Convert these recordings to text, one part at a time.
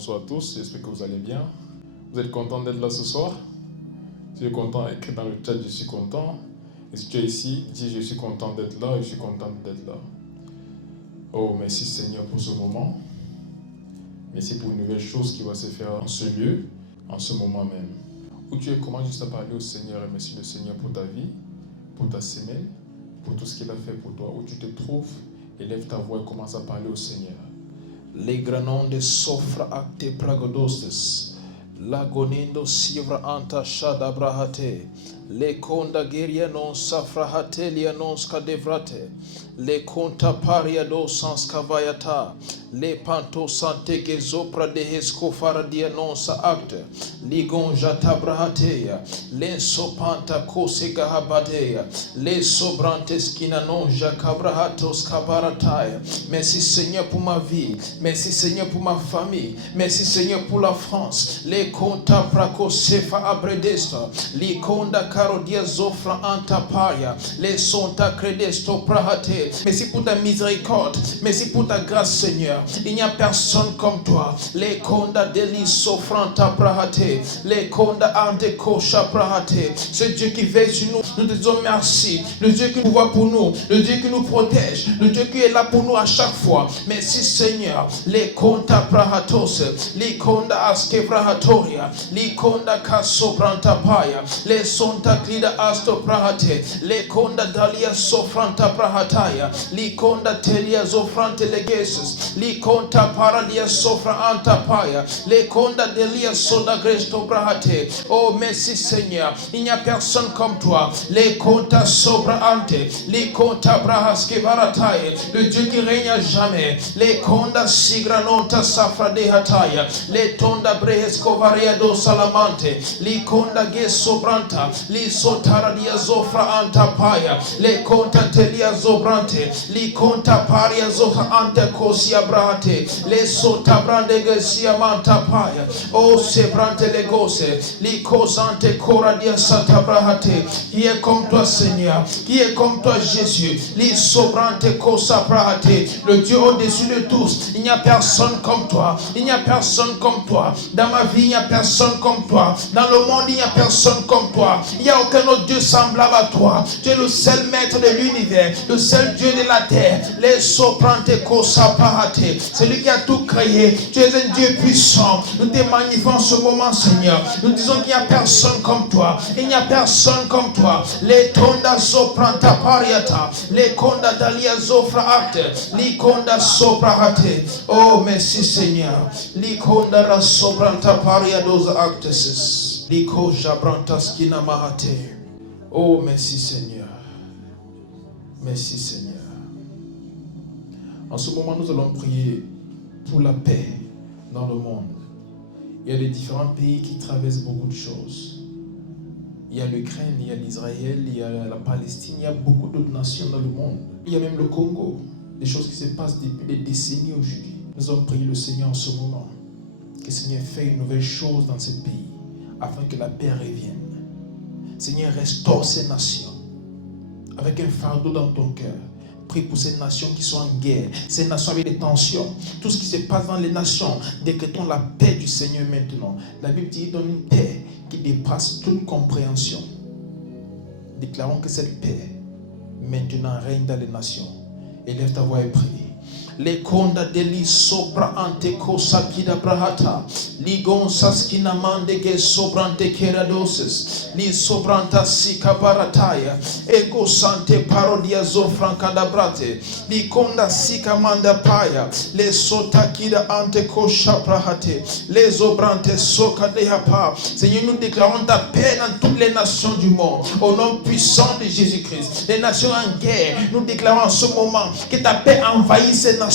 Bonsoir à tous, j'espère que vous allez bien. Vous êtes content d'être là ce soir? Si tu es content, écris dans le chat je suis content. Et si tu es ici, dis je suis content d'être là et je suis content d'être là. Oh, merci Seigneur pour ce moment. Merci pour une nouvelle chose qui va se faire en ce lieu, en ce moment même. Où tu es, commence juste à parler au Seigneur et merci le Seigneur pour ta vie, pour ta semaine, pour tout ce qu'il a fait pour toi. Où tu te trouves, élève ta voix et commence à parler au Seigneur. Les granondes soffrent acte pragodostes. Lagonindo sivra anta shadabrahate. Le conda geria non safrahatelia non scadevrate. Le conta paria do sans cavayata. Le panto sante gezopra de hescofara dia non sa acte. Ligon jatabrahatea. Le sopanta cosega habatea. Le sobrantes kina non jacabrahatos cabarataya. Merci Seigneur pour ma vie. Merci Seigneur pour ma famille. Merci Seigneur pour la France. Les conta pracosefa abredesta. Les conda carodia zofra antaparia. Les sonta credesto prahate. Merci pour ta miséricorde. Merci pour ta grâce Seigneur. Il n'y a personne comme toi. Les conda deli sofranta prahate. Les conda ante kosha prahate. Ce Dieu qui veille sur nous. Nous te disons merci. Le Dieu qui nous voit pour nous. Le Dieu qui nous protège. Le Dieu qui est là pour nous à chaque fois. Merci Seigneur. Les conta prahatos. Les conda aske prahatoria. Les conda kaso prantapaya. Les sonta klida asto prahate. Les conda dalia sofranta prahataya. Les conda telia zofrante legesus. Les conta paradia sofra antapaya. Les conda delia soda gresto prahate. Oh merci Seigneur. Il n'y a personne comme toi. Les conta sobra ante. Les conta brahaske varataye. Le Dieu qui règne à jamais. Les conda sigra nota safra de hataya. Les tonda brehesco varia do salamante. Les conda gesso branta. Les sotara dia zofra antapaya. Les conta telia zobrante. Les conta paria zofra ante kosia brahate. Les sota brande gesia mantapaya. Oh sebrante legose. Les cosante cora dia santa brahate. Qui est comme toi Seigneur? Qui est comme toi Jésus? Les sobrante cosa brahate. Le Dieu au-dessus de tous. Il n'y a personne comme toi. Il n'y a personne comme toi. Dans ma vie, il n'y a personne comme toi. Dans le monde, il n'y a personne comme toi. Il n'y a aucun autre Dieu semblable à toi. Tu es le seul maître de l'univers. Le seul Dieu de la terre. Les soprante cosa brahate. C'est lui qui a tout créé. Tu es un Dieu puissant. Nous te magnifions ce moment, Seigneur. Nous disons qu'il n'y a personne comme toi. Il n'y a personne comme toi. Les tonda sopranta pariata. Les conda dalia zofra acte. Les conda soprahate. Oh, merci Seigneur. Les conda ra sopranta paria dos actes. Les koja brantas kina mahate. Oh, merci Seigneur. Merci Seigneur. En ce moment, nous allons prier pour la paix dans le monde. Il y a des différents pays qui traversent beaucoup de choses. Il y a l'Ukraine, il y a l'Israël, il y a la Palestine, il y a beaucoup d'autres nations dans le monde. Il y a même le Congo, des choses qui se passent depuis des décennies aujourd'hui. Nous allons prier le Seigneur en ce moment, que le Seigneur fasse une nouvelle chose dans ce pays, afin que la paix revienne. Seigneur, restaure ces nations, avec un fardeau dans ton cœur. Prie pour ces nations qui sont en guerre, ces nations avec des tensions, tout ce qui se passe dans les nations. Décrétons la paix du Seigneur maintenant. La Bible dit qu'il donne une paix qui dépasse toute compréhension. Déclarons que cette paix maintenant règne dans les nations. Élève ta voix et prie. Les conda deli sopra ante cosa kida brahata. Ligon saskina mande ge sobrante keradoses. Li sobranta sika barataya. Ego sante parodia zofranca da brate. Li conda sika manda paya. Les sota kida ante kosha brahate. Les obrante soka de hapa. Seigneur, nous déclarons ta paix dans toutes les nations du monde. Au nom puissant de Jésus-Christ. Les nations en guerre, nous déclarons en ce moment que ta paix envahit ces nations.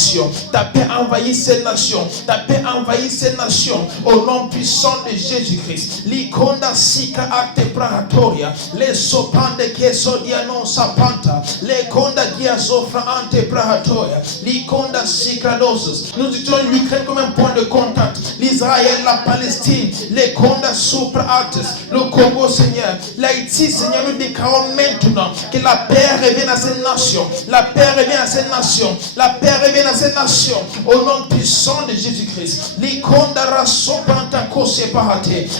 Ta paix envahit ces nations. Ta paix envahit ces nations. Au nom puissant de Jésus-Christ. Likonda sika acte prahatoria. Les sopande kesodia non sapanta. Les konda gia sofra ante prahatoria. Likonda sika dosus. Nous utilisons l'Ukraine comme un point de contact. L'Israël, la Palestine. Les konda supra actes. Le Congo, Seigneur. L'Haïti, Seigneur, nous déclarons maintenant que la paix revienne à ces nations. La paix revienne à ces nations. La paix Père, réveille dans cette nation, au nom puissant de Jésus-Christ.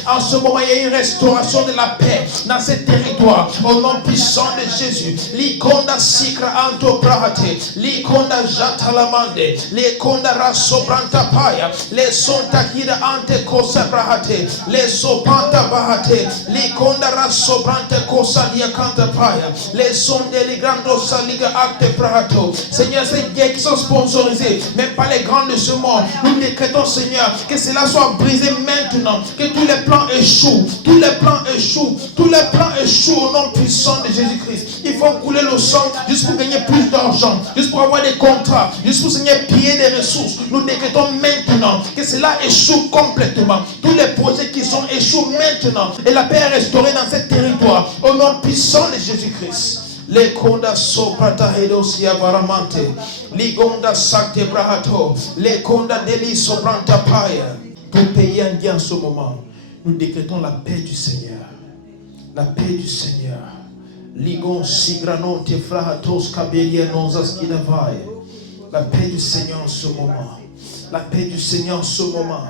En ce moment, il y a une restauration de la paix dans ces territoires, au nom puissant de Jésus. Likonda sikra anto prahate, likonda jatalamande, likonda rasobranta paya, les sonta kira ante kosa prahate, les sopanta bahate, likonda rasobrante kosa diakanta paya, les sonde ligrando saliga acte prahato. Seigneur, ces guerres qui sont sponsorisées, même pas les grands de ce monde, nous décrétons, Seigneur, que cela soit brisé maintenant, que tous les plans échouent, tous les plans échouent, tous les plans échouent au nom puissant de Jésus-Christ. Il faut couler le sang juste pour gagner plus d'argent, juste pour avoir des contrats, juste pour, Seigneur, piller des ressources. Nous décrétons maintenant que cela échoue complètement. Tous les projets qui sont échouent maintenant. Et la paix est restaurée dans ce territoire au nom puissant de Jésus-Christ. Les condas soprata hedosia varamante, ligonda sakte brahato, les condas deli sopranta paya. Tout pays indien en ce moment, nous décrétons la paix du Seigneur. La paix du Seigneur. Ligon sigranote frahatos kabelia nozas kidavaye. La paix du Seigneur en ce moment. La paix du Seigneur en ce moment.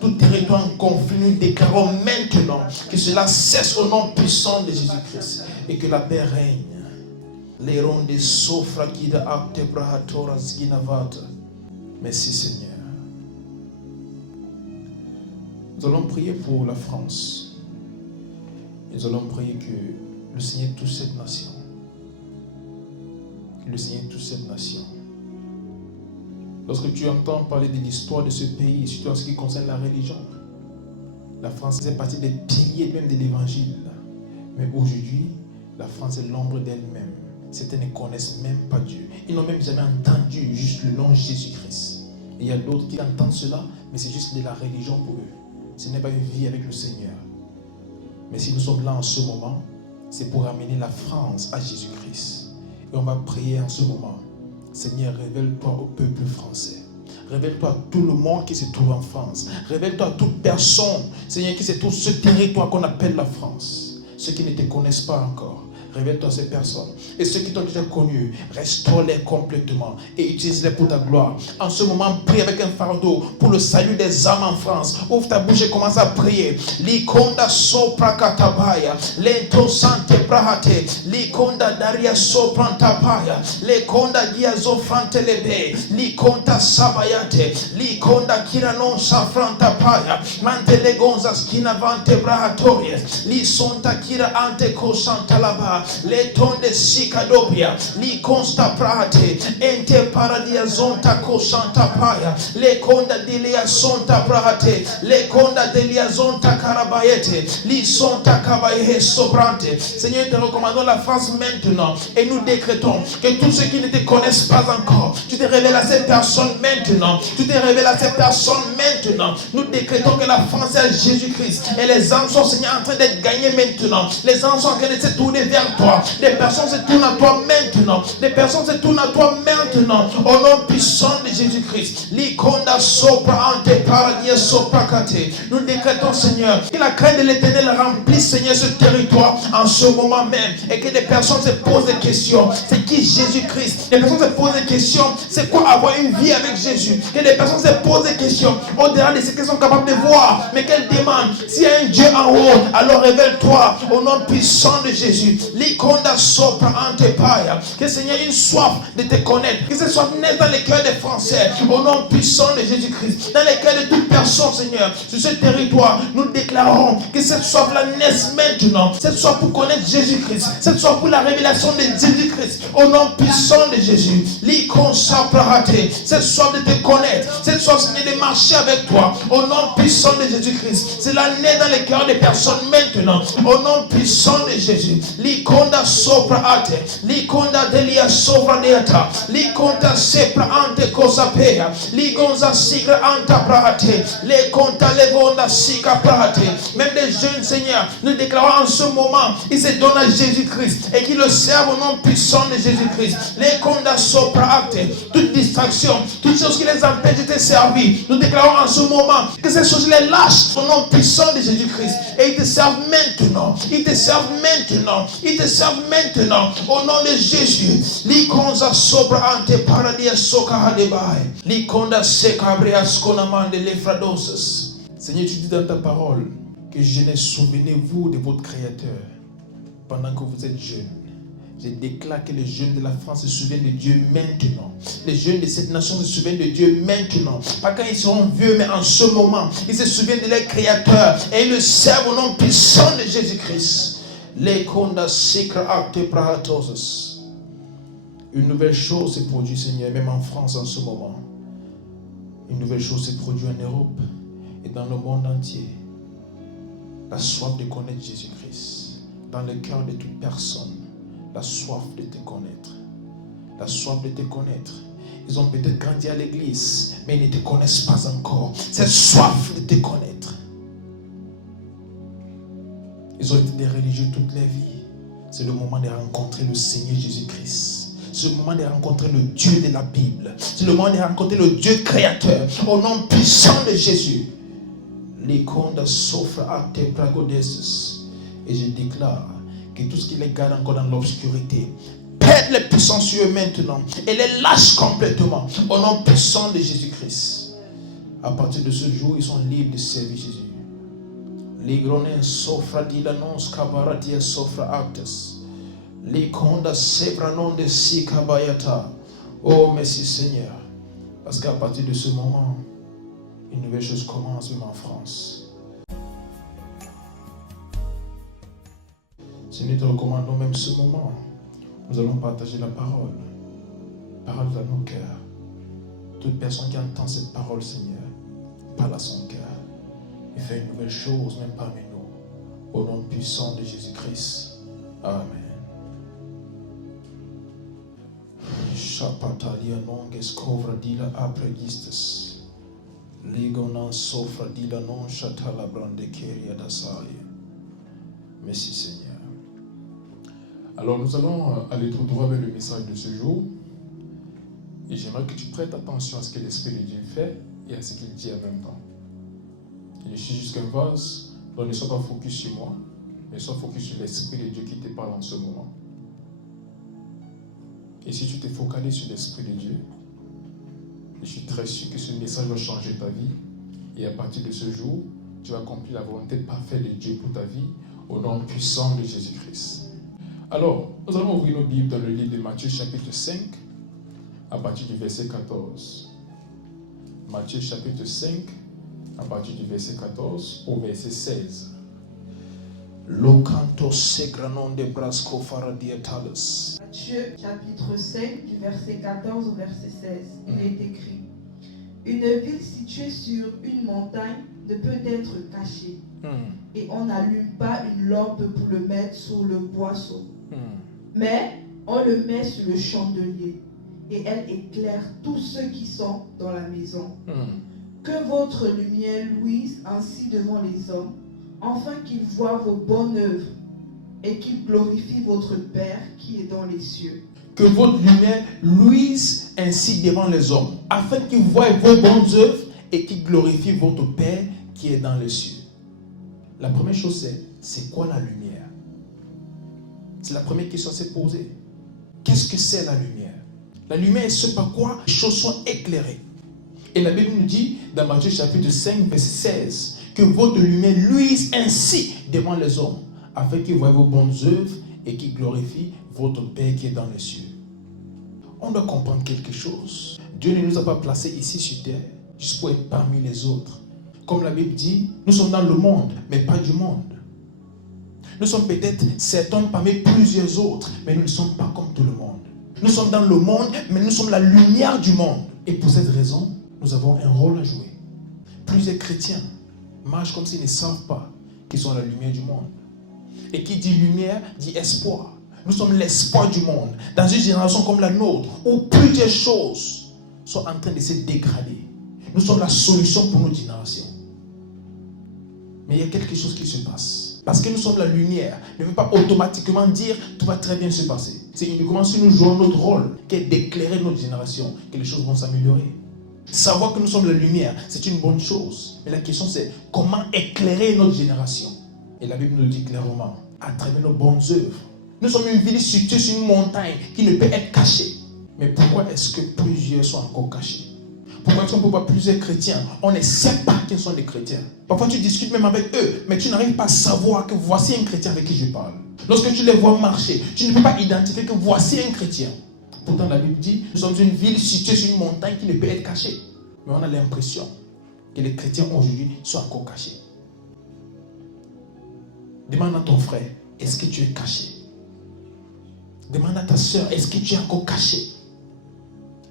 Tout territoire en conflit, nous déclarons maintenant que cela cesse au nom puissant de Jésus-Christ et que la paix règne. Les rondes sofra kida acte brahatoras ginavata. Merci Seigneur. Nous allons prier pour la France. Nous allons prier que le Seigneur touche cette nation. Que le Seigneur touche cette nation. Lorsque tu entends parler de l'histoire de ce pays, surtout en ce qui concerne la religion, la France fait partie des piliers même de l'évangile. Mais aujourd'hui, la France est l'ombre d'elle-même. Certains ne connaissent même pas Dieu. Ils n'ont même jamais entendu juste le nom Jésus-Christ. Et il y a d'autres qui entendent cela, mais c'est juste de la religion pour eux. Ce n'est pas une vie avec le Seigneur. Mais si nous sommes là en ce moment, c'est pour amener la France à Jésus-Christ. Et on va prier en ce moment. Seigneur, révèle-toi au peuple français. Révèle-toi à tout le monde qui se trouve en France. Révèle-toi à toute personne, Seigneur, qui se trouve sur ce territoire qu'on appelle la France. Ceux qui ne te connaissent pas encore. Révèle-toi à ces personnes. Et ceux qui t'ont déjà connus, restaure-les complètement et utilise-les pour ta gloire. En ce moment, prie avec un fardeau pour le salut des âmes en France. Ouvre ta bouche et commence à prier. Likonda sopra katabaya, lento sante prahate, likonda daria soprantapaya, likonda giazo frantelebe, likonda sabayate, likonda kiranon safrantapaya, mantelegonza skina vante brahatoria, lisonta kira ante kosantalaba. Le tonde sikadopia, li consta prate, ente paradia zonta kosanta paya, le conda dilia sonta prate, le conda delia zonta karabayete, li sonta kabaye sobrante. Seigneur, te recommandons la France maintenant et nous décrétons que tous ceux qui ne te connaissent pas encore, tu te révèles à ces personnes maintenant, tu te révèles à ces personnes maintenant. Nous décrétons que la France est à Jésus-Christ et les âmes sont, Seigneur, en train d'être gagnées maintenant. Les âmes sont en train de se tourner vers toi. Des personnes se tournent à toi maintenant. Des personnes se tournent à toi maintenant. Au nom puissant de Jésus-Christ. Likonda sopra ante paradia sopra kate. Nous décrétons, Seigneur, que la crainte de l'Éternel remplisse, Seigneur, ce territoire en ce moment même. Et que des personnes se posent des questions. C'est qui Jésus-Christ? Des personnes se posent des questions. C'est quoi avoir une vie avec Jésus? Que des personnes se posent des questions. Au-delà de ce qu'elles sont capables de voir. Mais qu'elles demandent, s'il y a un Dieu en haut, alors révèle-toi au nom puissant de Jésus. Likonda sopra ante paya. Que Seigneur, une soif de te connaître. Que ce soit naisse dans les cœurs des Français. Au nom puissant de Jésus-Christ. Dans les cœurs de toute personne, Seigneur. Sur ce territoire, nous déclarons que cette soif-là naisse maintenant. Cette soif pour connaître Jésus-Christ. Cette soif pour la révélation de Jésus-Christ. Au nom puissant de Jésus. Likon saprahate. Cette soif de te connaître. Cette soif, Seigneur, de marcher avec toi. Au nom puissant de Jésus-Christ. Cela naît dans les cœurs des personnes maintenant. Au nom puissant de Jésus. Likonda sopra ate, likonda delia sopra deata, likonda sepra ante cosa pea, ligonza sigra anta prate, le conta legonda siga prate. Même des jeunes, Seigneur, nous déclarons en ce moment, ils se donnent à Jésus-Christ et qu'ils le servent au nom puissant de Jésus-Christ. Les conda sopra ate, toute distance distractions, toutes choses qui les empêchent de te servir. Nous déclarons en ce moment que ces choses les lâchent au nom puissant de Jésus-Christ. Et ils te servent maintenant. Ils te servent maintenant. Ils te servent maintenant. Au nom de Jésus. Likonza sobra ante paradia soka hadebai. Likonda sekabreas konamande lefradoses. Seigneur, tu dis dans ta parole que jeunesse, souvenez-vous de votre Créateur pendant que vous êtes jeunes. Je déclare que les jeunes de la France se souviennent de Dieu maintenant. Les jeunes de cette nation se souviennent de Dieu maintenant. Pas quand ils seront vieux, mais en ce moment. Ils se souviennent de leur Créateur et ils le servent au nom puissant de Jésus-Christ. Une nouvelle chose se produit, Seigneur, même en France en ce moment. Une nouvelle chose se produit en Europe et dans le monde entier. La soif de connaître Jésus-Christ dans le cœur de toute personne. La soif de te connaître. La soif de te connaître. Ils ont peut-être grandi à l'église, mais ils ne te connaissent pas encore. Cette soif de te connaître. Ils ont été des religieux toute leur vie. C'est le moment de rencontrer le Seigneur Jésus-Christ. C'est le moment de rencontrer le Dieu de la Bible. C'est le moment de rencontrer le Dieu créateur. Au nom puissant de Jésus. Les condes s'offrent à tes pragodeses. Et je déclare que tout ce qui les garde encore dans l'obscurité pète les puissances sur eux maintenant et les lâche complètement au nom puissant de Jésus-Christ. À partir de ce jour, ils sont libres de servir Jésus. Les gronins s'offrent à dilanons kabaratia s'offrent à actes. Les condas sébranon de si kabayata. Oh merci Seigneur. Parce qu'à partir de ce moment, une nouvelle chose commence même en France. Seigneur, nous te recommandons même ce moment. Nous allons partager la parole. Parole dans nos cœurs. Toute personne qui entend cette parole, Seigneur, parle à son cœur. Et fait une nouvelle chose même parmi nous. Au nom puissant de Jésus-Christ. Amen. Chapatalia nonges covra dila apregistes. Ligonan sofra dila non chatala brandekeria dasaya. Merci Seigneur. Alors nous allons aller tout droit vers le message de ce jour. Et j'aimerais que tu prêtes attention à ce que l'Esprit de Dieu fait et à ce qu'il dit en même temps. Je suis juste un vase, donc ne sois pas focus sur moi, mais sois focus sur l'Esprit de Dieu qui te parle en ce moment. Et si tu te focalises sur l'Esprit de Dieu, je suis très sûr que ce message va changer ta vie. Et à partir de ce jour, tu vas accomplir la volonté parfaite de Dieu pour ta vie, au nom puissant de Jésus-Christ. Alors, nous allons ouvrir nos Bibles dans le livre de Matthieu chapitre 5, à partir du verset 14. Matthieu chapitre 5, à partir du verset 14 au verset 16. Locanto segranon de brasco faradiatalis. Matthieu chapitre 5 du verset 14 au verset 16. Il est écrit: Une ville située sur une montagne ne peut être cachée. Et on n'allume pas une lampe pour le mettre sur le boisseau. Mais on le met sur le chandelier. Et elle éclaire tous ceux qui sont dans la maison. Que votre lumière luise ainsi devant les hommes, afin qu'ils voient vos bonnes œuvres et qu'ils glorifient votre Père qui est dans les cieux. Que votre lumière luise ainsi devant les hommes, afin qu'ils voient vos bonnes œuvres et qu'ils glorifient votre Père qui est dans les cieux. La première chose, c'est quoi la lumière? C'est la première question à se poser. Qu'est-ce que c'est la lumière? La lumière, c'est par quoi les choses sont éclairées. Et la Bible nous dit, dans Matthieu chapitre 5, verset 16, que votre lumière luise ainsi devant les hommes, afin qu'ils voient vos bonnes œuvres et qu'ils glorifient votre Père qui est dans les cieux. On doit comprendre quelque chose. Dieu ne nous a pas placés ici sur terre juste pour être parmi les autres. Comme la Bible dit, nous sommes dans le monde, mais pas du monde. Nous sommes peut-être certains parmi plusieurs autres, mais nous ne sommes pas comme tout le monde. Nous sommes dans le monde, mais nous sommes la lumière du monde. Et pour cette raison, nous avons un rôle à jouer. Plusieurs chrétiens marchent comme s'ils ne savent pas qu'ils sont la lumière du monde. Et qui dit lumière, dit espoir. Nous sommes l'espoir du monde. Dans une génération comme la nôtre, où plusieurs choses sont en train de se dégrader. Nous sommes la solution pour nos générations. Mais il y a quelque chose qui se passe. Parce que nous sommes la lumière ne veut pas automatiquement dire tout va très bien se passer. C'est uniquement si nous jouons notre rôle, qui est d'éclairer notre génération, que les choses vont s'améliorer. Savoir que nous sommes la lumière, c'est une bonne chose. Mais la question c'est comment éclairer notre génération. Et la Bible nous dit clairement, à travers nos bonnes œuvres. Nous sommes une ville située sur une montagne qui ne peut être cachée. Mais pourquoi est-ce que plusieurs sont encore cachés? Pourquoi est-ce qu'on peut voir plusieurs chrétiens? On ne sait pas qu'ils sont des chrétiens. Parfois tu discutes même avec eux, mais tu n'arrives pas à savoir que voici un chrétien avec qui je parle. Lorsque tu les vois marcher, tu ne peux pas identifier que voici un chrétien. Pourtant la Bible dit, nous sommes une ville située sur une montagne qui ne peut être cachée. Mais on a l'impression que les chrétiens aujourd'hui sont encore cachés. Demande à ton frère, est-ce que tu es caché? Demande à ta soeur, est-ce que tu es encore caché?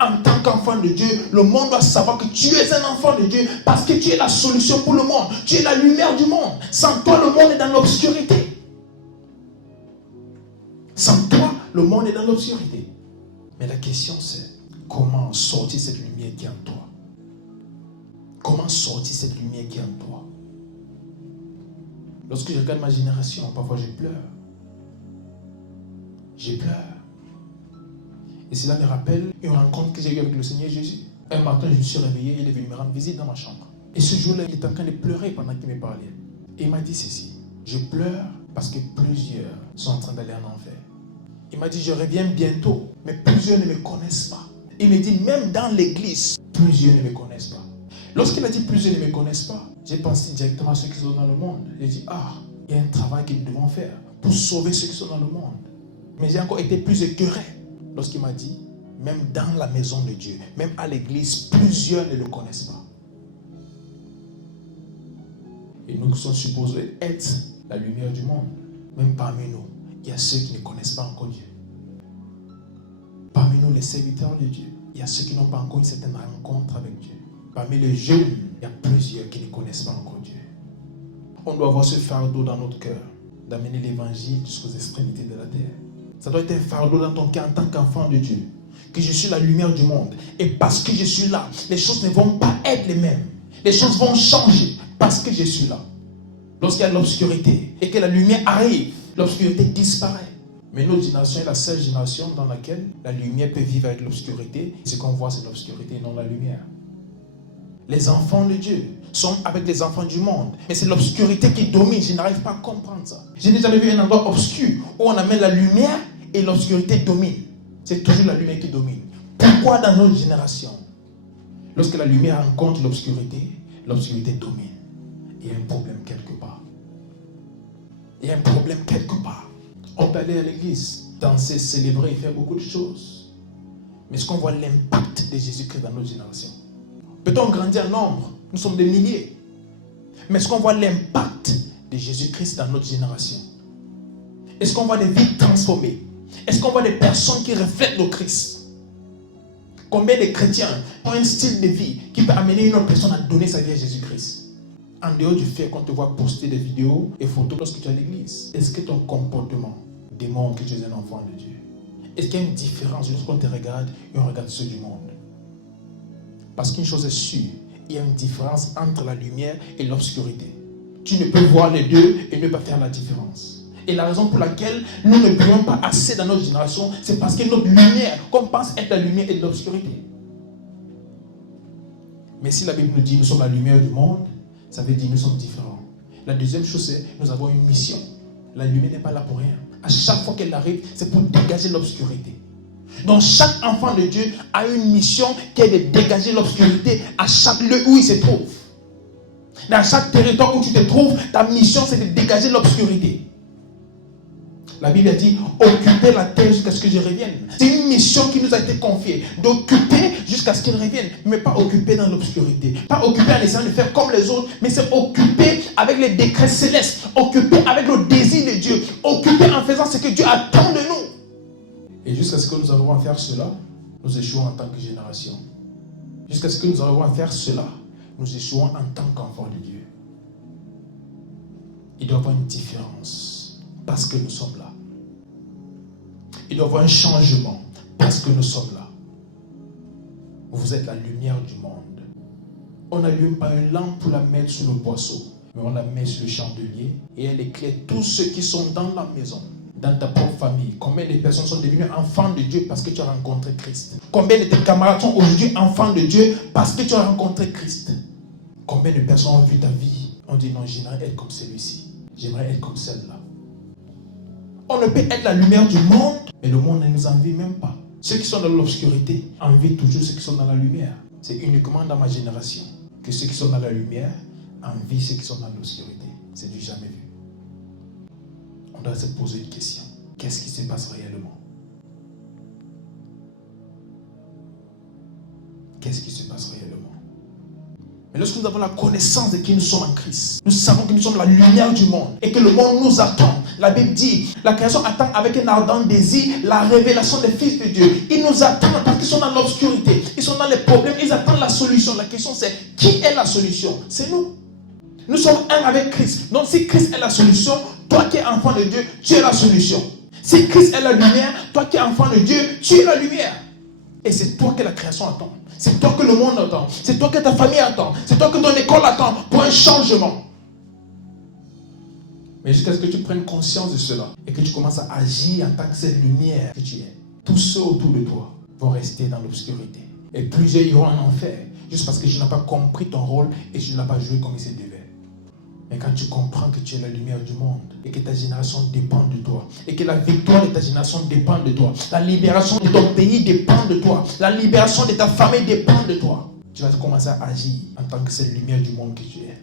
En tant qu'enfant de Dieu, le monde doit savoir que tu es un enfant de Dieu parce que tu es la solution pour le monde. Tu es la lumière du monde. Sans toi, le monde est dans l'obscurité. Sans toi, le monde est dans l'obscurité. Mais la question c'est, comment sortir cette lumière qui est en toi? Comment sortir cette lumière qui est en toi? Lorsque je regarde ma génération, parfois je pleure. Je pleure. Et cela me rappelle une rencontre que j'ai eue avec le Seigneur Jésus. Un matin, je me suis réveillé, il est venu me rendre visite dans ma chambre. Et ce jour-là, il était en train de pleurer pendant qu'il me parlait. Et il m'a dit ceci, je pleure parce que plusieurs sont en train d'aller en enfer. Il m'a dit, je reviens bientôt, mais plusieurs ne me connaissent pas. Il me dit, même dans l'église, plusieurs ne me connaissent pas. Lorsqu'il a dit plusieurs ne me connaissent pas, j'ai pensé directement à ceux qui sont dans le monde. J'ai dit, il y a un travail que nous devons faire pour sauver ceux qui sont dans le monde. Mais j'ai encore été plus écœuré lorsqu'il m'a dit, même dans la maison de Dieu, même à l'église, plusieurs ne le connaissent pas. Et nous sommes supposés être la lumière du monde. Même parmi nous, il y a ceux qui ne connaissent pas encore Dieu. Parmi nous, les serviteurs de Dieu, il y a ceux qui n'ont pas encore une certaine rencontre avec Dieu. Parmi les jeunes, il y a plusieurs qui ne connaissent pas encore Dieu. On doit avoir ce fardeau dans notre cœur, d'amener l'évangile jusqu'aux extrémités de la terre. Ça doit être un fardeau dans ton cœur en tant qu'enfant de Dieu. Que je suis la lumière du monde. Et parce que je suis là, les choses ne vont pas être les mêmes. Les choses vont changer parce que je suis là. Lorsqu'il y a l'obscurité et que la lumière arrive, l'obscurité disparaît. Mais notre génération est la seule génération dans laquelle la lumière peut vivre avec l'obscurité. Ce qu'on voit, c'est l'obscurité et non la lumière. Les enfants de Dieu sont avec les enfants du monde. Mais c'est l'obscurité qui domine. Je n'arrive pas à comprendre ça. Je n'ai jamais vu un endroit obscur où on amène la lumière et l'obscurité domine. C'est toujours la lumière qui domine. Pourquoi dans notre génération, lorsque la lumière rencontre l'obscurité domine? Il y a un problème quelque part. Il y a un problème quelque part. On peut aller à l'église, danser, célébrer et faire beaucoup de choses. Mais est-ce qu'on voit l'impact de Jésus-Christ dans notre génération? Peut-on grandir en nombre? Nous sommes des milliers. Mais est-ce qu'on voit l'impact de Jésus-Christ dans notre génération? Est-ce qu'on voit des vies transformées? Est-ce qu'on voit des personnes qui reflètent le Christ? Combien de chrétiens ont un style de vie qui peut amener une autre personne à donner sa vie à Jésus-Christ? En dehors du fait qu'on te voit poster des vidéos et photos lorsque tu es à l'église, est-ce que ton comportement démontre que tu es un enfant de Dieu? Est-ce qu'il y a une différence lorsqu'on te regarde et on regarde ceux du monde? Parce qu'une chose est sûre, il y a une différence entre la lumière et l'obscurité. Tu ne peux voir les deux et ne pas faire la différence. Et la raison pour laquelle nous ne brillons pas assez dans notre génération, c'est parce que notre lumière, qu'on pense être la lumière, est de l'obscurité. Mais si la Bible nous dit nous sommes la lumière du monde, ça veut dire nous sommes différents. La deuxième chose, c'est nous avons une mission. La lumière n'est pas là pour rien. À chaque fois qu'elle arrive, c'est pour dégager l'obscurité. Donc chaque enfant de Dieu a une mission qui est de dégager l'obscurité à chaque lieu où il se trouve. Dans chaque territoire où tu te trouves, ta mission c'est de dégager l'obscurité. La Bible a dit, occupez la terre jusqu'à ce que je revienne. C'est une mission qui nous a été confiée, d'occuper jusqu'à ce qu'il revienne. Mais pas occuper dans l'obscurité. Pas occuper en essayant de faire comme les autres, mais c'est occuper avec les décrets célestes. Occuper avec le désir de Dieu. Occuper en faisant ce que Dieu attend de nous. Et jusqu'à ce que nous arrivons à faire cela, nous échouons en tant que génération. Jusqu'à ce que nous arrivons à faire cela, nous échouons en tant qu'enfants de Dieu. Il doit y avoir une différence. Parce que nous sommes là. Il doit y avoir un changement parce que nous sommes là. Vous êtes la lumière du monde. On n'allume pas une lampe pour la mettre sous le boisseau, mais on la met sur le chandelier et elle éclaire tous ceux qui sont dans la maison. Dans ta propre famille, combien de personnes sont devenues enfants de Dieu parce que tu as rencontré Christ? Combien de tes camarades sont aujourd'hui enfants de Dieu parce que tu as rencontré Christ? Combien de personnes ont vu ta vie? On dit non, j'aimerais être comme celui-ci, j'aimerais être comme celle-là. On ne peut être la lumière du monde, mais le monde ne nous envie même pas. Ceux qui sont dans l'obscurité envient toujours ceux qui sont dans la lumière. C'est uniquement dans ma génération que ceux qui sont dans la lumière envient ceux qui sont dans l'obscurité. C'est du jamais vu. On doit se poser une question. Qu'est-ce qui se passe réellement? Qu'est-ce qui se passe réellement? Mais lorsque nous avons la connaissance de qui nous sommes en Christ, nous savons que nous sommes la lumière du monde et que le monde nous attend. La Bible dit, la création attend avec un ardent désir la révélation des fils de Dieu. Ils nous attendent parce qu'ils sont dans l'obscurité, ils sont dans les problèmes, ils attendent la solution. La question c'est, qui est la solution? C'est nous. Nous sommes un avec Christ. Donc si Christ est la solution, toi qui es enfant de Dieu, tu es la solution. Si Christ est la lumière, toi qui es enfant de Dieu, tu es la lumière. Et c'est toi que la création attend. C'est toi que le monde attend. C'est toi que ta famille attend. C'est toi que ton école attend pour un changement. Mais jusqu'à ce que tu prennes conscience de cela et que tu commences à agir en tant que cette lumière que tu es, tous ceux autour de toi vont rester dans l'obscurité. Et plusieurs iront en enfer juste parce que tu n'as pas compris ton rôle et tu ne l'as pas joué comme il se devait. Mais quand tu comprends que tu es la lumière du monde et que ta génération dépend de toi et que la victoire de ta génération dépend de toi, la libération de ton pays dépend de toi, la libération de ta famille dépend de toi, tu vas commencer à agir en tant que cette lumière du monde que tu es.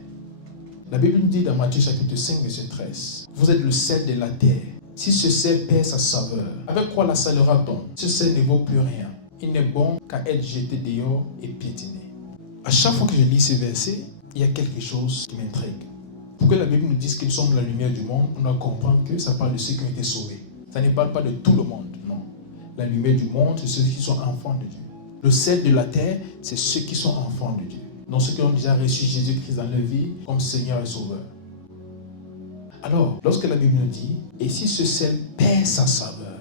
La Bible nous dit dans Matthieu chapitre 5, verset 13, vous êtes le sel de la terre. Si ce sel perd sa saveur, avec quoi la salera-t-on? Ce sel ne vaut plus rien. Il n'est bon qu'à être jeté dehors et piétiné. À chaque fois que je lis ces versets, il y a quelque chose qui m'intrigue. Pour que la Bible nous dise que nous sommes la lumière du monde, on doit comprendre que ça parle de ceux qui ont été sauvés. Ça ne parle pas de tout le monde, non. La lumière du monde, c'est ceux qui sont enfants de Dieu. Le sel de la terre, c'est ceux qui sont enfants de Dieu. Donc ceux qui ont déjà reçu Jésus-Christ dans leur vie comme Seigneur et Sauveur. Alors, lorsque la Bible nous dit, et si ce sel perd sa saveur,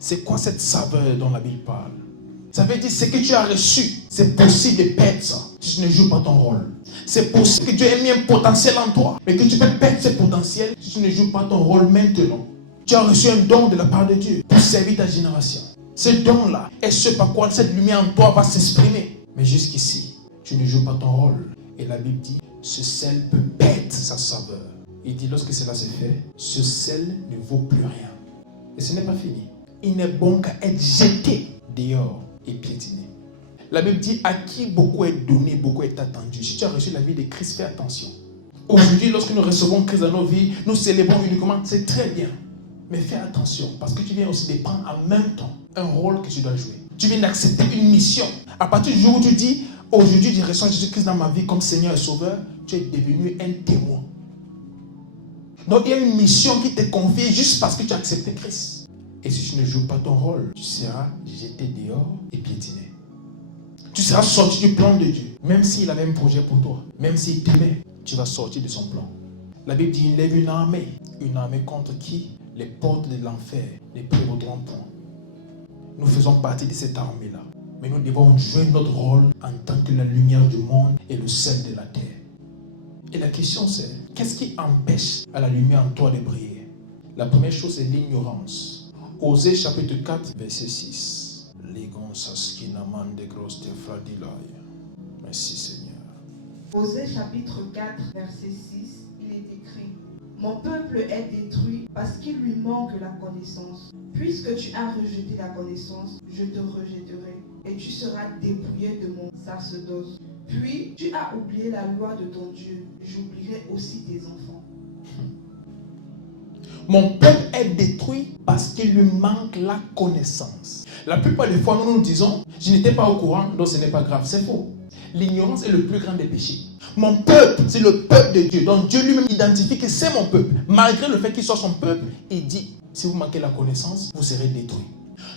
c'est quoi cette saveur dont la Bible parle? Ça veut dire ce que tu as reçu, c'est possible de perdre ça si tu ne joues pas ton rôle. C'est possible que Dieu ait mis un potentiel en toi, mais que tu peux perdre ce potentiel si tu ne joues pas ton rôle maintenant. Tu as reçu un don de la part de Dieu pour servir ta génération. Ce don-là est ce par quoi cette lumière en toi va s'exprimer. Mais jusqu'ici, tu ne joues pas ton rôle. Et la Bible dit, ce sel peut perdre sa saveur. Il dit, lorsque cela se fait, ce sel ne vaut plus rien. Et ce n'est pas fini. Il n'est bon qu'à être jeté dehors et piétiné. La Bible dit, à qui beaucoup est donné, beaucoup est attendu. Si tu as reçu la vie de Christ, fais attention. Aujourd'hui, lorsque nous recevons Christ dans nos vies, nous célébrons uniquement, c'est très bien. Mais fais attention, parce que tu viens aussi de prendre en même temps un rôle que tu dois jouer. Tu viens d'accepter une mission. À partir du jour où tu dis, aujourd'hui, je reçois Jésus-Christ dans ma vie comme Seigneur et Sauveur, tu es devenu un témoin. Donc, il y a une mission qui t'est confiée juste parce que tu as accepté Christ. Et si tu ne joues pas ton rôle, tu seras jeté dehors et piétiné. Tu seras sorti du plan de Dieu. Même s'il avait un projet pour toi, même s'il t'aimait, tu vas sortir de son plan. La Bible dit, il lève une armée contre qui les portes de l'enfer ne prévaudront point. Nous faisons partie de cette armée-là. Mais nous devons jouer notre rôle en tant que la lumière du monde et le sel de la terre. Et la question c'est, qu'est-ce qui empêche à la lumière en toi de briller? La première chose c'est l'ignorance. Osée chapitre 4, verset 6. Merci Seigneur. Osée chapitre 4, verset 6, il est écrit, mon peuple est détruit parce qu'il lui manque la connaissance. Puisque tu as rejeté la connaissance, je te rejetterai et tu seras dépouillé de mon sacerdoce. Puis tu as oublié la loi de ton Dieu, j'oublierai aussi tes enfants. Mon peuple est détruit parce qu'il lui manque la connaissance. La plupart des fois, nous nous disons, je n'étais pas au courant, donc ce n'est pas grave. C'est faux. L'ignorance est le plus grand des péchés. Mon peuple, c'est le peuple de Dieu. Donc Dieu lui-même identifie que c'est mon peuple. Malgré le fait qu'il soit son peuple, il dit, si vous manquez la connaissance, vous serez détruits.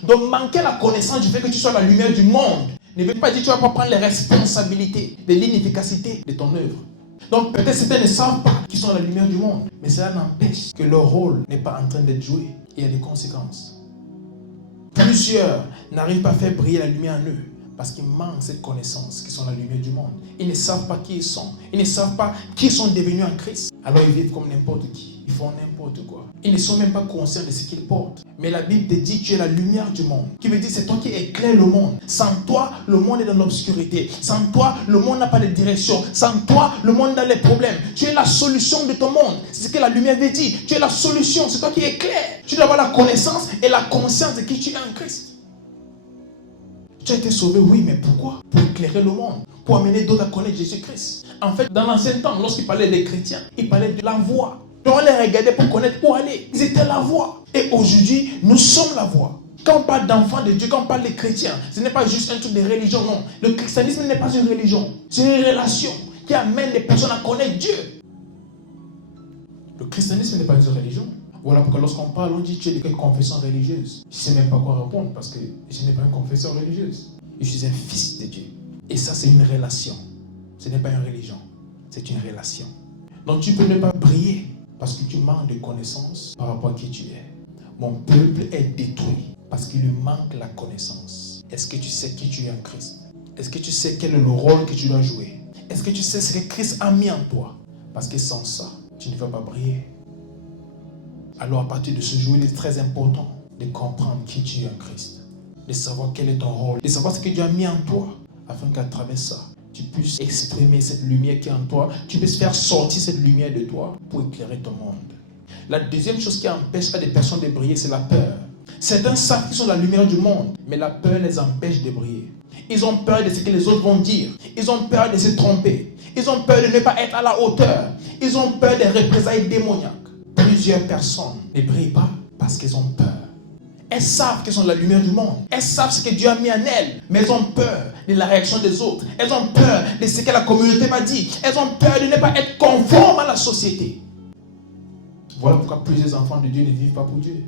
Donc manquer la connaissance du fait que tu sois la lumière du monde ne veut pas dire que tu ne vas pas prendre les responsabilités de l'inefficacité de ton œuvre. Donc peut-être certains ne savent pas qu'ils sont la lumière du monde, mais cela n'empêche que leur rôle n'est pas en train d'être joué. Il y a des conséquences. Plusieurs n'arrivent pas à faire briller la lumière en eux Parce qu'ils manquent cette connaissance qui sont la lumière du monde. Ils ne savent pas qui ils sont. Ils ne savent pas qui ils sont devenus en Christ. Alors ils vivent comme n'importe qui. Ils font n'importe quoi. Ils ne sont même pas conscients de ce qu'ils portent. Mais la Bible te dit que tu es la lumière du monde. Qui veut dire c'est toi qui éclaires le monde. Sans toi, le monde est dans l'obscurité. Sans toi, le monde n'a pas de direction. Sans toi, le monde a les problèmes. Tu es la solution de ton monde. C'est ce que la lumière veut dire. Tu es la solution. C'est toi qui éclaires. Tu dois avoir la connaissance et la conscience de qui tu es en Christ. Tu as été sauvé, oui, mais pourquoi? Pour éclairer le monde, pour amener d'autres à connaître Jésus-Christ. En fait, dans l'ancien temps, lorsqu'il parlait des chrétiens, il parlait de la voie. Donc on les regardait pour connaître où aller. Ils étaient la voie. Et aujourd'hui, nous sommes la voie. Quand on parle d'enfants de Dieu, quand on parle des chrétiens, ce n'est pas juste un truc de religion, non. Le christianisme n'est pas une religion. C'est une relation qui amène les personnes à connaître Dieu. Le christianisme n'est pas une religion. Voilà pourquoi lorsqu'on parle, on dit tu es de quelle confession religieuse. Je ne sais même pas quoi répondre parce que je n'ai pas une confession religieuse. Je suis un fils de Dieu. Et ça, c'est une relation. Ce n'est pas une religion. C'est une relation. Donc tu peux ne pas briller parce que tu manques de connaissances par rapport à qui tu es. Mon peuple est détruit parce qu'il lui manque la connaissance. Est-ce que tu sais qui tu es en Christ? Est-ce que tu sais quel est le rôle que tu dois jouer? Est-ce que tu sais ce que Christ a mis en toi? Parce que sans ça, tu ne vas pas briller. Alors à partir de ce jour, il est très important de comprendre qui tu es en Christ, de savoir quel est ton rôle, de savoir ce que Dieu a mis en toi, afin qu'à travers ça, tu puisses exprimer cette lumière qui est en toi, tu puisses faire sortir cette lumière de toi pour éclairer ton monde. La deuxième chose qui empêche à des personnes de briller, c'est la peur. Certains savent qu'ils sont la lumière du monde, mais la peur les empêche de briller. Ils ont peur de ce que les autres vont dire. Ils ont peur de se tromper. Ils ont peur de ne pas être à la hauteur. Ils ont peur des représailles démoniaques. Plusieurs personnes ne brillent pas parce qu'elles ont peur. Elles savent qu'elles sont la lumière du monde. Elles savent ce que Dieu a mis en elles. Mais elles ont peur de la réaction des autres. Elles ont peur de ce que la communauté m'a dit. Elles ont peur de ne pas être conformes à la société. Voilà pourquoi plusieurs enfants de Dieu ne vivent pas pour Dieu.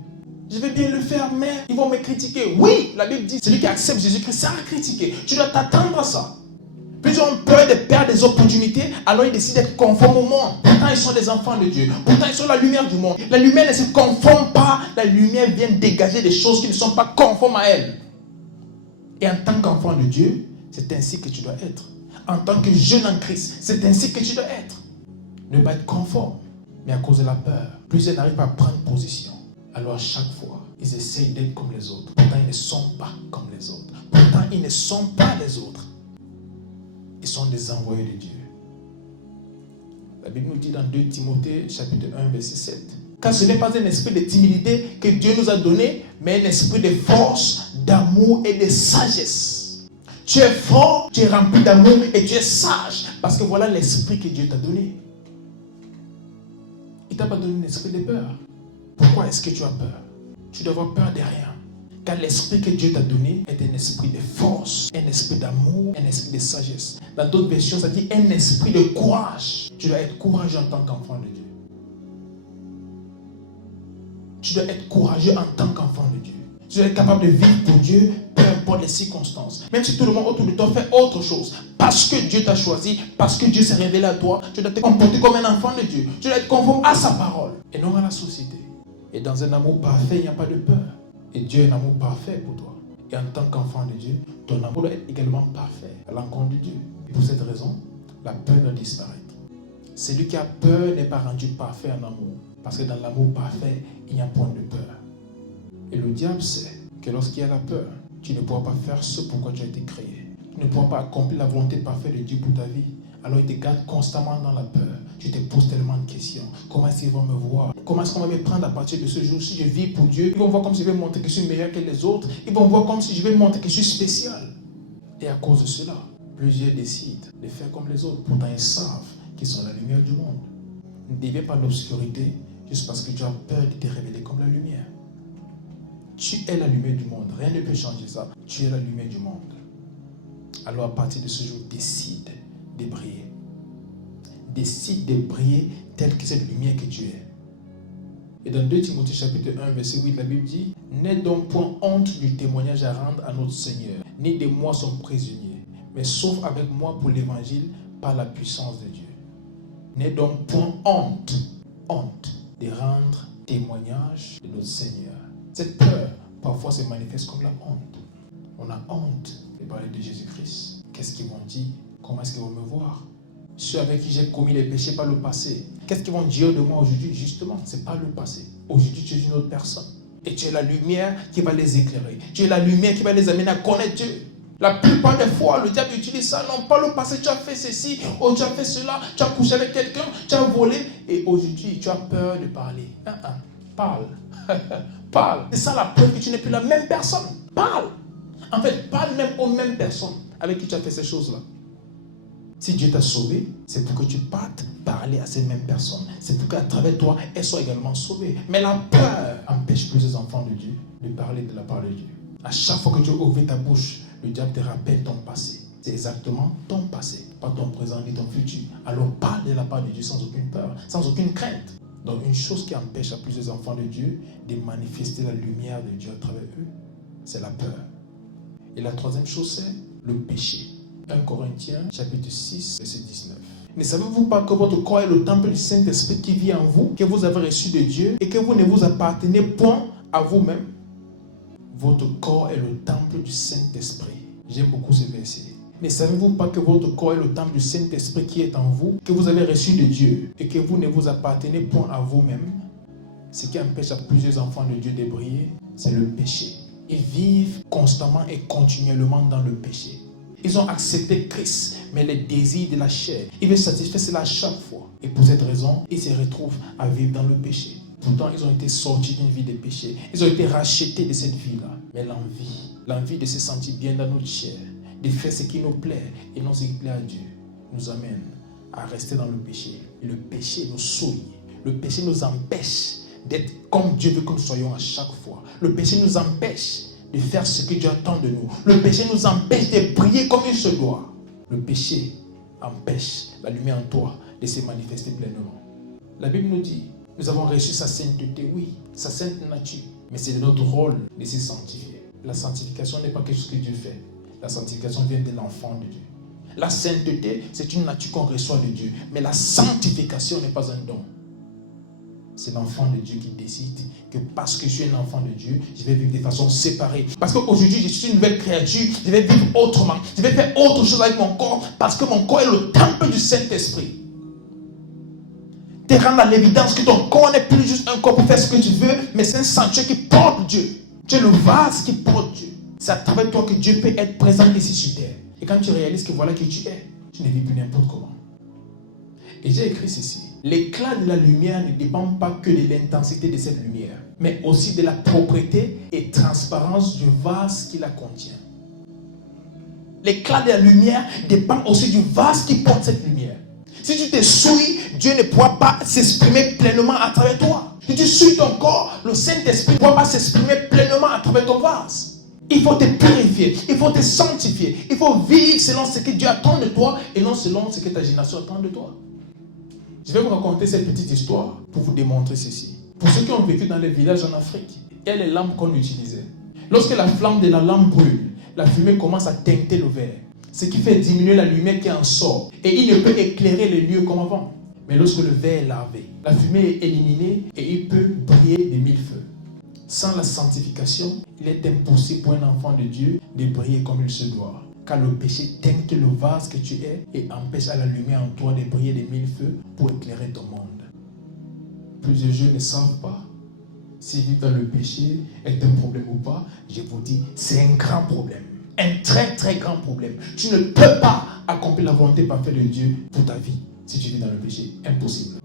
Je vais bien le faire, mais ils vont me critiquer. Oui, la Bible dit, celui qui accepte Jésus-Christ, c'est à critiquer. Tu dois t'attendre à ça. Plusieurs ont peur de perdre des opportunités, alors ils décident d'être conformes au monde. Pourtant, ils sont des enfants de Dieu. Pourtant, ils sont la lumière du monde. La lumière ne se conforme pas. La lumière vient dégager des choses qui ne sont pas conformes à elle. Et en tant qu'enfant de Dieu, c'est ainsi que tu dois être. En tant que jeune en Christ, c'est ainsi que tu dois être. Ne pas être conforme, mais à cause de la peur. Plusieurs n'arrivent pas à prendre position. Alors à chaque fois, ils essayent d'être comme les autres. Pourtant, ils ne sont pas comme les autres. Pourtant, ils ne sont pas les autres. Ils sont des envoyés de Dieu. La Bible nous dit dans 2 Timothée, chapitre 1, verset 7. Car ce n'est pas un esprit de timidité que Dieu nous a donné, mais un esprit de force, d'amour et de sagesse. Tu es fort, tu es rempli d'amour et tu es sage. Parce que voilà l'esprit que Dieu t'a donné. Il ne t'a pas donné un esprit de peur. Pourquoi est-ce que tu as peur? Tu dois avoir peur de rien. Car l'esprit que Dieu t'a donné est un esprit de force, un esprit d'amour, un esprit de sagesse. Dans d'autres versions, ça dit un esprit de courage. Tu dois être courageux en tant qu'enfant de Dieu. Tu dois être courageux en tant qu'enfant de Dieu. Tu dois être capable de vivre pour Dieu, peu importe les circonstances. Même si tout le monde autour de toi fait autre chose. Parce que Dieu t'a choisi, parce que Dieu s'est révélé à toi, tu dois te comporter comme un enfant de Dieu. Tu dois être conforme à sa parole et non à la société. Et dans un amour parfait, il n'y a pas de peur. Et Dieu est un amour parfait pour toi. Et en tant qu'enfant de Dieu, ton amour doit être également parfait à l'encontre de Dieu. Et pour cette raison, la peur doit disparaître. Celui qui a peur n'est pas rendu parfait en amour. Parce que dans l'amour parfait, il n'y a point de peur. Et le diable sait que lorsqu'il y a la peur, tu ne pourras pas faire ce pourquoi tu as été créé. Tu ne pourras pas accomplir la volonté parfaite de Dieu pour ta vie. Alors il te garde constamment dans la peur. Tu te poses tellement de questions. Comment est-ce qu'ils vont me voir? Comment est-ce qu'on va me prendre à partir de ce jour? Si je vis pour Dieu, ils vont voir comme si je vais montrer que je suis meilleur que les autres. Ils vont voir comme si je vais montrer que je suis spécial. Et à cause de cela, plusieurs décident de faire comme les autres. Pourtant ils savent qu'ils sont la lumière du monde. Ne deviens pas l'obscurité juste parce que tu as peur de te révéler comme la lumière. Tu es la lumière du monde. Rien ne peut changer ça. Tu es la lumière du monde. Alors à partir de ce jour, décide de briller. Décide de briller tel que cette lumière que tu es. Et dans 2 Timothée chapitre 1, verset 8, la Bible dit: n'aie donc point honte du témoignage à rendre à notre Seigneur, ni de moi son prisonnier, mais sauf avec moi pour l'évangile par la puissance de Dieu. N'aie donc point honte de rendre témoignage de notre Seigneur. Cette peur, parfois, se manifeste comme la honte. On a honte de parler de Jésus. qu'est-ce qu'ils vont dire? Comment est-ce qu'ils vont me voir? Ceux avec qui j'ai commis les péchés par le passé, qu'est-ce qu'ils vont dire de moi aujourd'hui? Justement, ce n'est pas le passé. Aujourd'hui, tu es une autre personne. Et tu es la lumière qui va les éclairer. Tu es la lumière qui va les amener à connaître Dieu. La plupart des fois, le diable utilise ça. Non, pas le passé, tu as fait ceci, oh, tu as fait cela, tu as couché avec quelqu'un, tu as volé. Et aujourd'hui, tu as peur de parler. Parle. Parle. C'est ça la preuve que tu n'es plus la même personne. Parle. En fait, parle même aux mêmes personnes avec qui tu as fait ces choses-là. Si Dieu t'a sauvé, c'est pour que tu partes parler à ces mêmes personnes. C'est pour qu'à travers toi, elles soient également sauvées. Mais la peur empêche plusieurs enfants de Dieu de parler de la part de Dieu. À chaque fois que tu ouvres ta bouche, le diable te rappelle ton passé. C'est exactement ton passé, pas ton présent ni ton futur. Alors parle de la part de Dieu sans aucune peur, sans aucune crainte. Donc une chose qui empêche à plusieurs enfants de Dieu de manifester la lumière de Dieu à travers eux, c'est la peur. Et la troisième chose, c'est le péché. 1 Corinthiens, chapitre 6, verset 19. Ne savez-vous pas que votre corps est le temple du Saint-Esprit qui vit en vous, que vous avez reçu de Dieu, et que vous ne vous appartenez point à vous-même? Votre corps est le temple du Saint-Esprit. J'aime beaucoup ce verset. Ne savez-vous pas que votre corps est le temple du Saint-Esprit qui est en vous, que vous avez reçu de Dieu, et que vous ne vous appartenez point à vous-même? Ce qui empêche à plusieurs enfants de Dieu de briller, c'est le péché. Ils vivent constamment et continuellement dans le péché. Ils ont accepté Christ, mais les désirs de la chair, ils veulent satisfaire cela à chaque fois. Et pour cette raison, ils se retrouvent à vivre dans le péché. Pourtant, ils ont été sortis d'une vie de péché. Ils ont été rachetés de cette vie-là. Mais l'envie de se sentir bien dans notre chair, de faire ce qui nous plaît et non ce qui plaît à Dieu, nous amène à rester dans le péché. Et le péché nous souille. Le péché nous empêche d'être comme Dieu veut que nous soyons à chaque fois. Le péché nous empêche de faire ce que Dieu attend de nous. Le péché nous empêche de prier comme il se doit. Le péché empêche la lumière en toi de se manifester pleinement. La Bible nous dit, nous avons reçu sa sainteté, oui, sa sainte nature, mais c'est de notre rôle de se sanctifier. La sanctification n'est pas quelque chose que Dieu fait. La sanctification vient de l'enfant de Dieu. La sainteté, c'est une nature qu'on reçoit de Dieu, mais la sanctification n'est pas un don. C'est l'enfant de Dieu qui décide que parce que je suis un enfant de Dieu, je vais vivre de façon séparée. Parce qu'aujourd'hui, je suis une nouvelle créature, je vais vivre autrement. Je vais faire autre chose avec mon corps parce que mon corps est le temple du Saint-Esprit. Te rendre à l'évidence que ton corps n'est plus juste un corps pour faire ce que tu veux, mais c'est un sanctuaire qui porte Dieu. Tu es le vase qui porte Dieu. C'est à travers toi que Dieu peut être présent ici sur terre. Et quand tu réalises que voilà qui tu es, tu ne vis plus n'importe comment. Et j'ai écrit ceci. L'éclat de la lumière ne dépend pas que de l'intensité de cette lumière, mais aussi de la propreté et transparence du vase qui la contient. L'éclat de la lumière dépend aussi du vase qui porte cette lumière. Si tu te souilles, Dieu ne pourra pas s'exprimer pleinement à travers toi. Si tu souilles ton corps, le Saint-Esprit ne pourra pas s'exprimer pleinement à travers ton vase. Il faut te purifier, il faut te sanctifier, il faut vivre selon ce que Dieu attend de toi et non selon ce que ta génération attend de toi. Je vais vous raconter cette petite histoire pour vous démontrer ceci. Pour ceux qui ont vécu dans les villages en Afrique, il y a les lampes qu'on utilisait. Lorsque la flamme de la lampe brûle, la fumée commence à teinter le verre, ce qui fait diminuer la lumière qui en sort. Et il ne peut éclairer les lieux comme avant. Mais lorsque le verre est lavé, la fumée est éliminée et il peut briller de 1000 feux. Sans la sanctification, il est impossible pour un enfant de Dieu de briller comme il se doit. Car le péché teinte le vase que tu es et empêche à la lumière en toi de briller de 1000 feux pour éclairer ton monde. Plusieurs jeunes ne savent pas si vivre dans le péché est un problème ou pas. Je vous dis, c'est un grand problème. Un très très grand problème. Tu ne peux pas accomplir la volonté parfaite de Dieu pour ta vie si tu vis dans le péché. Impossible.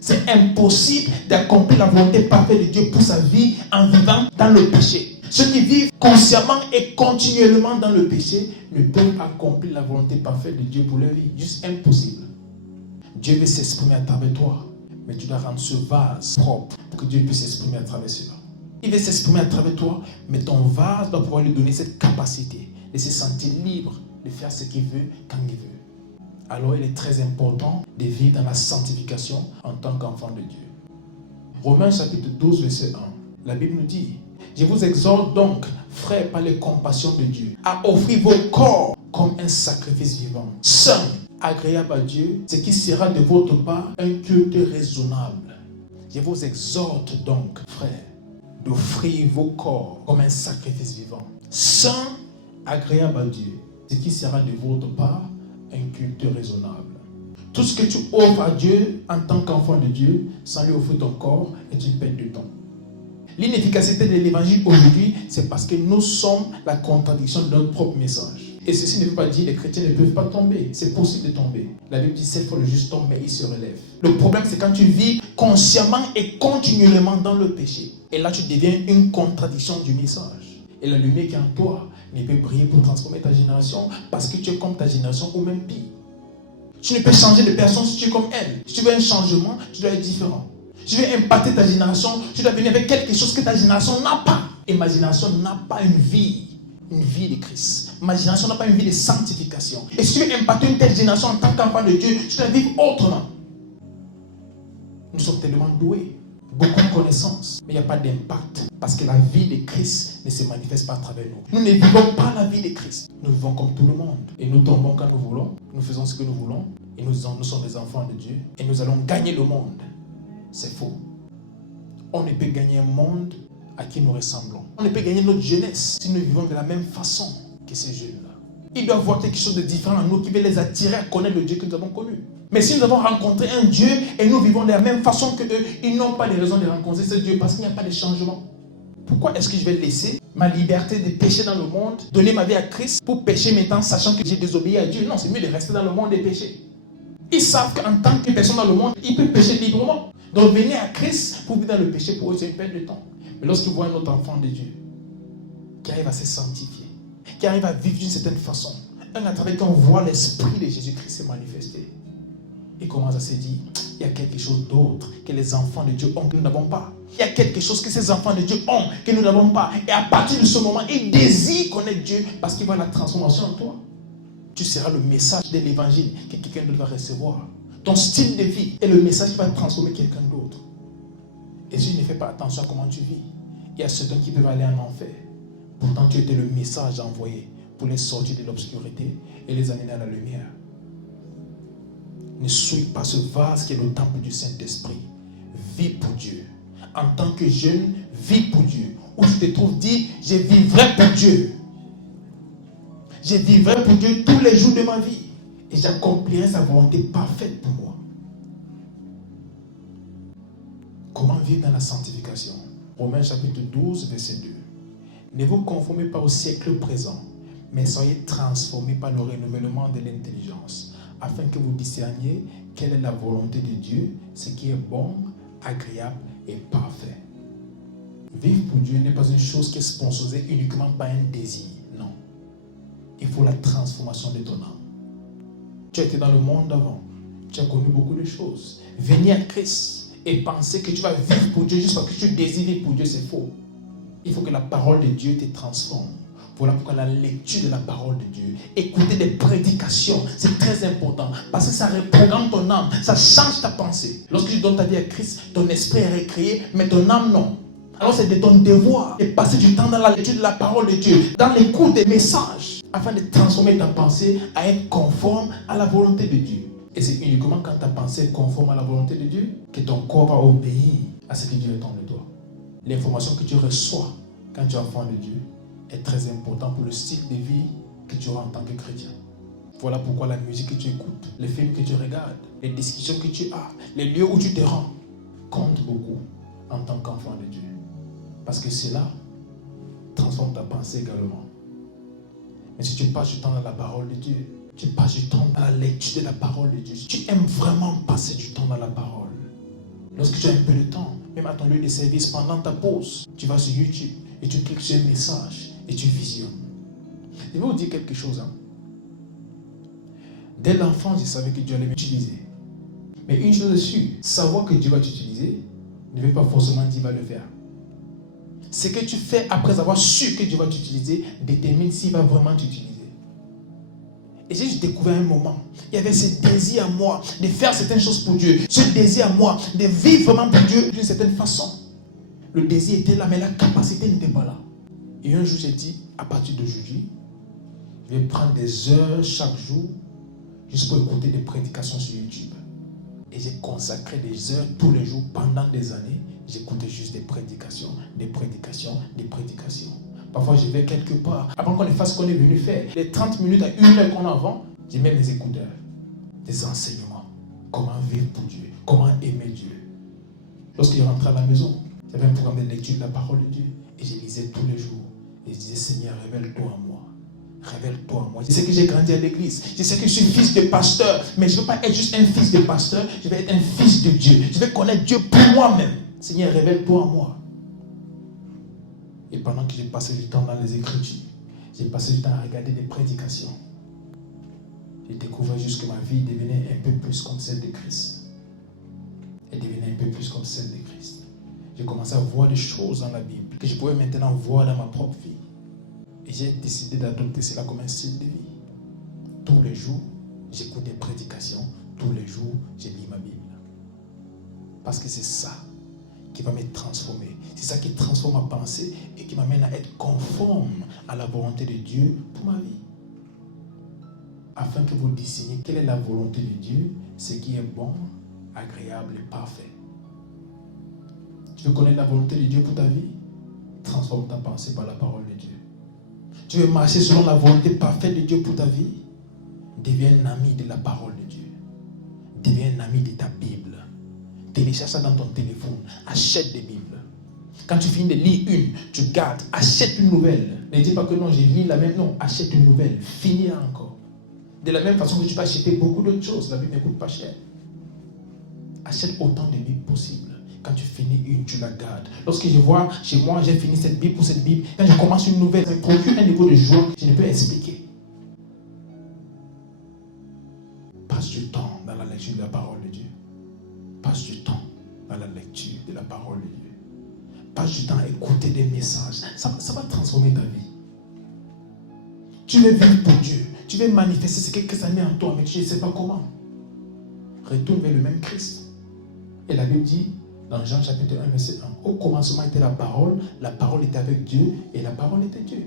C'est impossible d'accomplir la volonté parfaite de Dieu pour sa vie en vivant dans le péché. Ceux qui vivent consciemment et continuellement dans le péché ne peuvent accomplir la volonté parfaite de Dieu pour leur vie. Juste impossible. Dieu veut s'exprimer à travers toi, mais tu dois rendre ce vase propre pour que Dieu puisse s'exprimer à travers cela. Il veut s'exprimer à travers toi, mais ton vase doit pouvoir lui donner cette capacité de se sentir libre, de faire ce qu'il veut quand il veut. Alors il est très important de vivre dans la sanctification en tant qu'enfant de Dieu. Romains chapitre 12, verset 1. La Bible nous dit: je vous exhorte donc, frères, par les compassions de Dieu, à offrir vos corps comme un sacrifice vivant, saint, agréable à Dieu, ce qui sera de votre part un culte raisonnable. Je vous exhorte donc, frères, d'offrir vos corps comme un sacrifice vivant, saint, agréable à Dieu, ce qui sera de votre part un culte raisonnable. Tout ce que tu offres à Dieu en tant qu'enfant de Dieu, sans lui offrir ton corps, est une perte de temps. L'inefficacité de l'évangile aujourd'hui, c'est parce que nous sommes la contradiction de notre propre message. Et ceci ne veut pas dire que les chrétiens ne peuvent pas tomber. C'est possible de tomber. La Bible dit 7 fois le juste tombe, mais il se relève. Le problème, c'est quand tu vis consciemment et continuellement dans le péché. Et là, tu deviens une contradiction du message. Et la lumière qui est en toi ne peut briller pour transformer ta génération parce que tu es comme ta génération ou même pire. Tu ne peux changer de personne si tu es comme elle. Si tu veux un changement, tu dois être différent. Si tu veux impacter ta génération, tu dois venir avec quelque chose que ta génération n'a pas. Et ma génération n'a pas une vie de Christ. Ma génération n'a pas une vie de sanctification. Et si tu veux impacter une telle génération en tant qu'enfant de Dieu, tu dois vivre autrement. Nous sommes tellement doués, beaucoup de connaissances, mais il n'y a pas d'impact. Parce que la vie de Christ ne se manifeste pas à travers nous. Nous ne vivons pas la vie de Christ. Nous vivons comme tout le monde. Et nous tombons quand nous voulons. Nous faisons ce que nous voulons. Et nous sommes des enfants de Dieu. Et nous allons gagner le monde. C'est faux. On ne peut gagner un monde à qui nous ressemblons. On ne peut gagner notre jeunesse si nous vivons de la même façon que ces jeunes-là. Ils doivent voir quelque chose de différent en nous qui va les attirer à connaître le Dieu que nous avons connu. Mais si nous avons rencontré un Dieu et nous vivons de la même façon que eux, ils n'ont pas de raison de rencontrer ce Dieu parce qu'il n'y a pas de changement. Pourquoi est-ce que je vais laisser ma liberté de pécher dans le monde, donner ma vie à Christ pour pécher maintenant, sachant que j'ai désobéi à Dieu? Non, c'est mieux de rester dans le monde et pécher. Ils savent qu'en tant que personne dans le monde, ils peuvent pécher librement. Donc venir à Christ pour vivre dans le péché, pour eux, c'est une perte de temps. Mais lorsqu'ils voient un autre enfant de Dieu qui arrive à se sanctifier, qui arrive à vivre d'une certaine façon, à travers qui on voit l'esprit de Jésus-Christ se manifester, ils commencent à se dire, il y a quelque chose d'autre que les enfants de Dieu ont que nous n'avons pas. Il y a quelque chose que ces enfants de Dieu ont que nous n'avons pas. Et à partir de ce moment, ils désirent connaître Dieu parce qu'ils voient la transformation en toi. Tu seras le message de l'évangile que quelqu'un d'autre va recevoir. Ton style de vie est le message qui va transformer quelqu'un d'autre. Et si tu ne fais pas attention à comment tu vis, il y a certains qui peuvent aller en enfer. Pourtant, tu étais le message envoyé pour les sortir de l'obscurité et les amener à la lumière. Ne sois pas ce vase qui est le temple du Saint-Esprit. Vis pour Dieu. En tant que jeune, vis pour Dieu. Où tu te trouves, dis, je vivrai pour Dieu. Je vivrai pour Dieu tous les jours de ma vie. Et j'accomplirai sa volonté parfaite pour moi. Comment vivre dans la sanctification? Romains chapitre 12, verset 2. Ne vous conformez pas au siècle présent, mais soyez transformés par le renouvellement de l'intelligence, afin que vous discerniez quelle est la volonté de Dieu, ce qui est bon, agréable et parfait. Vivre pour Dieu n'est pas une chose qui est sponsorisée uniquement par un désir. Non. Il faut la transformation de ton âme. Tu as été dans le monde avant. Tu as connu beaucoup de choses. Venir à Christ et penser que tu vas vivre pour Dieu juste parce que tu désires vivre pour Dieu, c'est faux. Il faut que la parole de Dieu te transforme. Voilà pourquoi la lecture de la parole de Dieu, écouter des prédications, c'est très important. Parce que ça reprogramme ton âme, ça change ta pensée. Lorsque tu donnes ta vie à Christ, ton esprit est recréé, mais ton âme non. Alors c'est de ton devoir de passer du temps dans la lecture de la parole de Dieu, dans l'écoute des messages, afin de transformer ta pensée à être conforme à la volonté de Dieu. Et c'est uniquement quand ta pensée est conforme à la volonté de Dieu que ton corps va obéir à ce que Dieu attend de toi. L'information que tu reçois quand tu es enfant de Dieu est très important pour le style de vie que tu auras en tant que chrétien. Voilà pourquoi la musique que tu écoutes, les films que tu regardes, les discussions que tu as, les lieux où tu te rends, comptent beaucoup en tant qu'enfant de Dieu. Parce que cela transforme ta pensée également. Mais si tu passes du temps dans la parole de Dieu, tu passes du temps dans la lecture de la parole de Dieu, tu aimes vraiment passer du temps dans la parole. Lorsque tu as un peu de temps, même à ton lieu de service, pendant ta pause, tu vas sur YouTube et tu cliques sur un message et tu visionnes. Je vais vous dire quelque chose. Dès l'enfance, je savais que Dieu allait m'utiliser. Mais une chose est sûre, savoir que Dieu va t'utiliser ne veut pas forcément dire qu'il va le faire. Ce que tu fais après avoir su que Dieu va t'utiliser détermine s'il va vraiment t'utiliser. Et j'ai découvert un moment, il y avait ce désir à moi de faire certaines choses pour Dieu, ce désir à moi de vivre vraiment pour Dieu d'une certaine façon. Le désir était là, mais la capacité n'était pas là. Et un jour, j'ai dit, à partir d'aujourd'hui, je vais prendre des heures chaque jour juste pour écouter des prédications sur YouTube. Et j'ai consacré des heures tous les jours pendant des années. J'écoutais juste des prédications, des prédications, des prédications. Parfois, je vais quelque part. Avant qu'on fasse ce qu'on est venu faire, les 30 minutes à 1 heure qu'on a avant, j'ai mis mes écouteurs. Des enseignements. Comment vivre pour Dieu. Comment aimer Dieu. Lorsque je rentrais à la maison, j'avais un programme de lecture de la parole de Dieu. Et je lisais tous les jours. Et je disais, Seigneur, révèle-toi à moi. Révèle-toi à moi. Je sais que j'ai grandi à l'église. Je sais que je suis fils de pasteur. Mais je ne veux pas être juste un fils de pasteur. Je vais être un fils de Dieu. Je vais connaître Dieu pour moi-même. Seigneur, révèle-toi à moi. Et pendant que j'ai passé du temps dans les Écritures, j'ai passé du temps à regarder des prédications. J'ai découvert juste que ma vie devenait un peu plus comme celle de Christ. Elle devenait un peu plus comme celle de Christ. J'ai commencé à voir des choses dans la Bible que je pouvais maintenant voir dans ma propre vie. Et j'ai décidé d'adopter cela comme un style de vie. Tous les jours, j'écoute des prédications. Tous les jours, je lis ma Bible. Parce que c'est ça qui va me transformer. C'est ça qui transforme ma pensée et qui m'amène à être conforme à la volonté de Dieu pour ma vie. Afin que vous discerniez quelle est la volonté de Dieu, ce qui est bon, agréable et parfait. Tu veux connaître la volonté de Dieu pour ta vie? Transforme ta pensée par la parole de Dieu. Tu veux marcher selon la volonté parfaite de Dieu pour ta vie? Deviens un ami de la parole de Dieu. Deviens un ami de ta Bible. Télécharge ça dans ton téléphone. Achète des Bibles. Quand tu finis de lire une, tu gardes. Achète une nouvelle. Ne dis pas que non, j'ai lu la même. Non, achète une nouvelle. Finis-la encore. De la même façon que tu peux acheter beaucoup d'autres choses. La Bible ne coûte pas cher. Achète autant de Bibles possible. Quand tu finis une, tu la gardes. Lorsque je vois chez moi, j'ai fini cette Bible pour cette Bible. Quand je commence une nouvelle, ça me procure un niveau de joie que je ne peux expliquer. Passe du temps dans la lecture de la parole de Dieu. Passe du temps dans la lecture de la parole de Dieu. Passe du temps à écouter des messages. Ça va transformer ta vie. Tu veux vivre pour Dieu. Tu veux manifester ce que Christ a mis en toi, mais tu ne sais pas comment. Retourne vers le même Christ. Et la Bible dit, dans Jean chapitre 1, verset 1, au commencement était la parole était avec Dieu, et la parole était Dieu.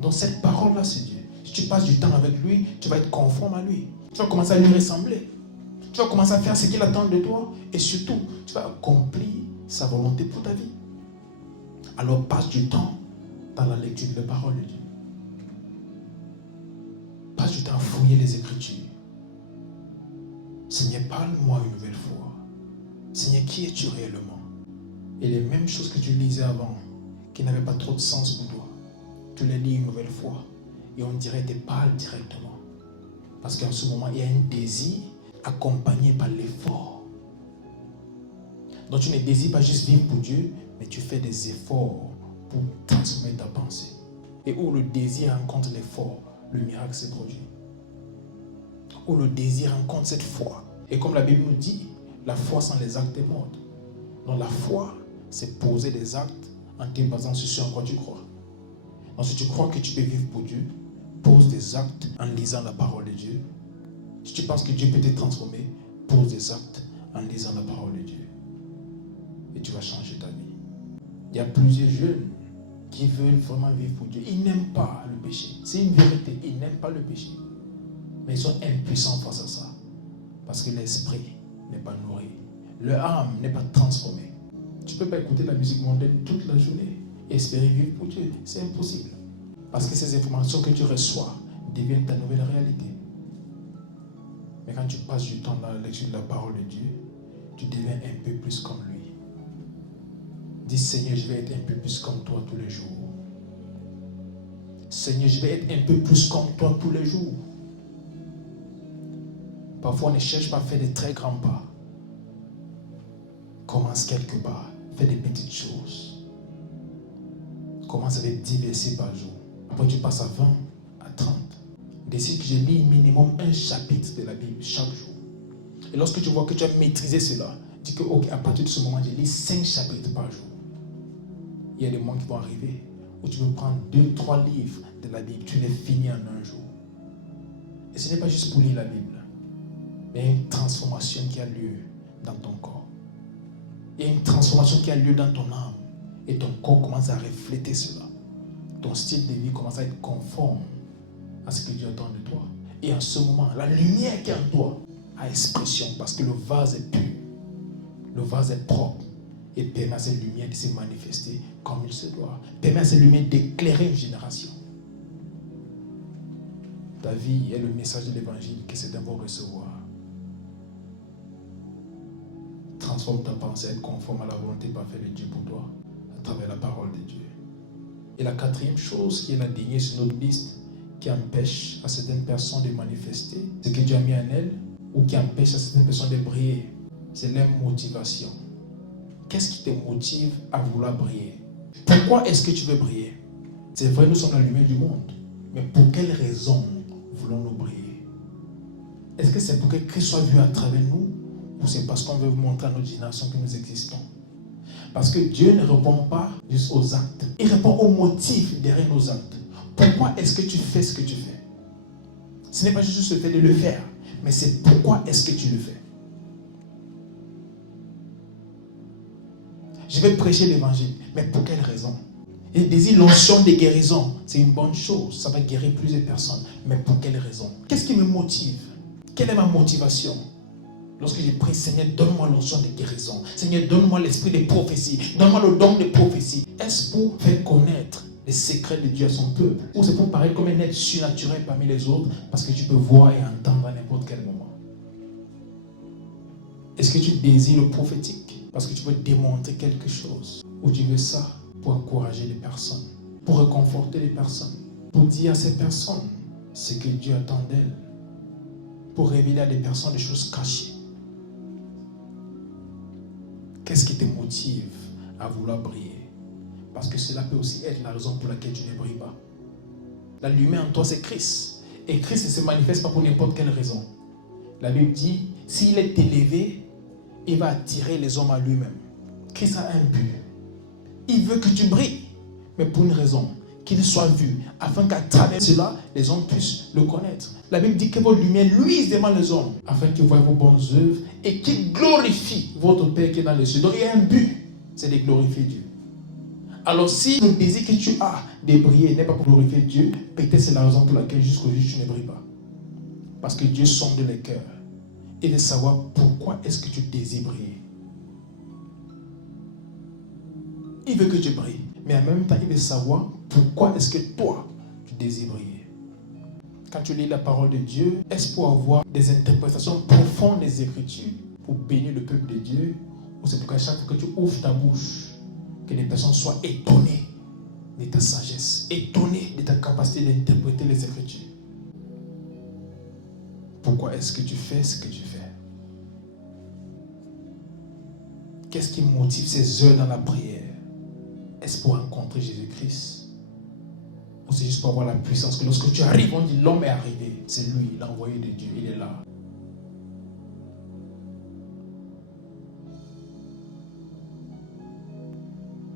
Donc cette parole-là, c'est Dieu. Si tu passes du temps avec lui, tu vas être conforme à lui. Tu vas commencer à lui ressembler. Tu vas commencer à faire ce qu'il attend de toi, et surtout, tu vas accomplir sa volonté pour ta vie. Alors passe du temps dans la lecture de la parole de Dieu. Passe du temps à fouiller les Écritures. Seigneur, parle-moi une nouvelle fois. Seigneur, qui es-tu réellement? Et les mêmes choses que tu lisais avant, qui n'avaient pas trop de sens pour toi, tu les lis une nouvelle fois. Et on dirait que tu parles directement. Parce qu'en ce moment, il y a un désir accompagné par l'effort. Donc tu ne désires pas juste vivre pour Dieu, mais tu fais des efforts pour transformer ta pensée. Et où le désir rencontre l'effort, le miracle se produit. Où le désir rencontre cette foi. Et comme la Bible nous dit, la foi sans les actes est morte. Donc la foi, c'est poser des actes en te basant sur ce en quoi tu crois. Donc si tu crois que tu peux vivre pour Dieu, pose des actes en lisant la parole de Dieu. Si tu penses que Dieu peut te transformer, pose des actes en lisant la parole de Dieu. Et tu vas changer ta vie. Il y a plusieurs jeunes qui veulent vraiment vivre pour Dieu. Ils n'aiment pas le péché. C'est une vérité. Ils n'aiment pas le péché. Mais ils sont impuissants face à ça. Parce que l'esprit n'est pas nourri. Leur âme n'est pas transformée. Tu ne peux pas écouter la musique mondaine toute la journée et espérer vivre pour Dieu. C'est impossible. Parce que ces informations que tu reçois deviennent ta nouvelle réalité. Mais quand tu passes du temps dans la lecture de la parole de Dieu, tu deviens un peu plus comme lui. Dis, Seigneur, je vais être un peu plus comme toi tous les jours. Seigneur, je vais être un peu plus comme toi tous les jours. Parfois, on ne cherche pas à faire des très grands pas. Commence quelque part. Fais des petites choses. Commence avec 10 versets par jour. Après, tu passes à 20, à 30. Décide que je lis minimum un chapitre de la Bible chaque jour. Et lorsque tu vois que tu as maîtrisé cela, dis que, ok, à partir de ce moment, je lis 5 chapitres par jour. Il y a des moments qui vont arriver où tu veux prendre 2-3 livres de la Bible. Tu les finis en un jour. Et ce n'est pas juste pour lire la Bible. Mais il y a une transformation qui a lieu dans ton corps. Il y a une transformation qui a lieu dans ton âme. Et ton corps commence à refléter cela. Ton style de vie commence à être conforme à ce que Dieu attend de toi. Et en ce moment, la lumière qui est en toi a expression parce que le vase est pur. Le vase est propre. et permet à cette lumière de se manifester comme il se doit. Permet à cette lumière d'éclairer une génération. Ta vie est le message de l'évangile que c'est d'abord recevoir. Transforme ta pensée, être conforme à la volonté parfaite de Dieu pour toi, à travers la parole de Dieu. Et la quatrième chose, qui est la dernière sur notre liste, qui empêche à certaines personnes de manifester ce que Dieu a mis en elles, ou qui empêche à certaines personnes de briller, c'est leur motivation. Qu'est-ce qui te motive à vouloir briller? Pourquoi est-ce que tu veux briller? C'est vrai, nous sommes la lumière du monde, mais pour quelle raison voulons-nous briller? Est-ce que c'est pour que Christ soit vu à travers nous, ou c'est parce qu'on veut vous montrer à notre génération que nous existons? Parce que Dieu ne répond pas juste aux actes, il répond aux motifs derrière nos actes. Pourquoi est-ce que tu fais ce que tu fais? Ce n'est pas juste le fait de le faire, mais c'est pourquoi est-ce que tu le fais. Je vais prêcher l'évangile, mais pour quelle raison? Il désire l'onction de guérison, c'est une bonne chose, ça va guérir plusieurs personnes, mais pour quelle raison? Qu'est-ce qui me motive? Quelle est ma motivation? Lorsque je prie, Seigneur, donne-moi l'onction de guérison. Seigneur, donne-moi l'esprit de prophétie. Donne-moi le don de prophétie. Est-ce pour faire connaître les secrets de Dieu à son peuple? Ou c'est pour paraître comme un être surnaturel parmi les autres parce que tu peux voir et entendre à n'importe quel moment? Est-ce que tu désires le prophétique parce que tu veux démontrer quelque chose? Ou tu veux ça pour encourager les personnes, pour réconforter les personnes, pour dire à ces personnes ce que Dieu attend d'elles, pour révéler à des personnes des choses cachées? Qu'est-ce qui te motive à vouloir briller? Parce que cela peut aussi être la raison pour laquelle tu ne brilles pas. La lumière en toi, c'est Christ. Et Christ ne se manifeste pas pour n'importe quelle raison. La Bible dit, s'il est élevé, il va attirer les hommes à lui-même. Christ a un but. Il veut que tu brilles, mais pour une raison, qu'il soit vu, afin qu'à travers cela, les hommes puissent le connaître. La Bible dit que votre lumière luise devant les hommes, afin qu'ils voient vos bonnes œuvres et qu'ils glorifient votre Père qui est dans les cieux. Donc il y a un but, c'est de glorifier Dieu. Alors si le désir que tu as de briller n'est pas pour glorifier Dieu, peut-être c'est la raison pour laquelle jusqu'aujourd'hui tu ne brilles pas. Parce que Dieu sonde les cœurs. Il veut savoir pourquoi est-ce que tu désires briller. Il veut que tu brilles. Mais en même temps, il veut savoir pourquoi est-ce que toi, tu désires briller. Quand tu lis la parole de Dieu, est-ce pour avoir des interprétations profondes des Écritures, pour bénir le peuple de Dieu, ou c'est pour qu'à chaque fois que tu ouvres ta bouche, que les personnes soient étonnées de ta sagesse, étonnées de ta capacité d'interpréter les Écritures? Pourquoi est-ce que tu fais ce que tu fais? Qu'est-ce qui motive ces heures dans la prière? Est-ce pour rencontrer Jésus-Christ? Ou c'est juste pour avoir la puissance que lorsque tu arrives, on dit l'homme est arrivé. C'est lui, l'envoyé de Dieu, il est là.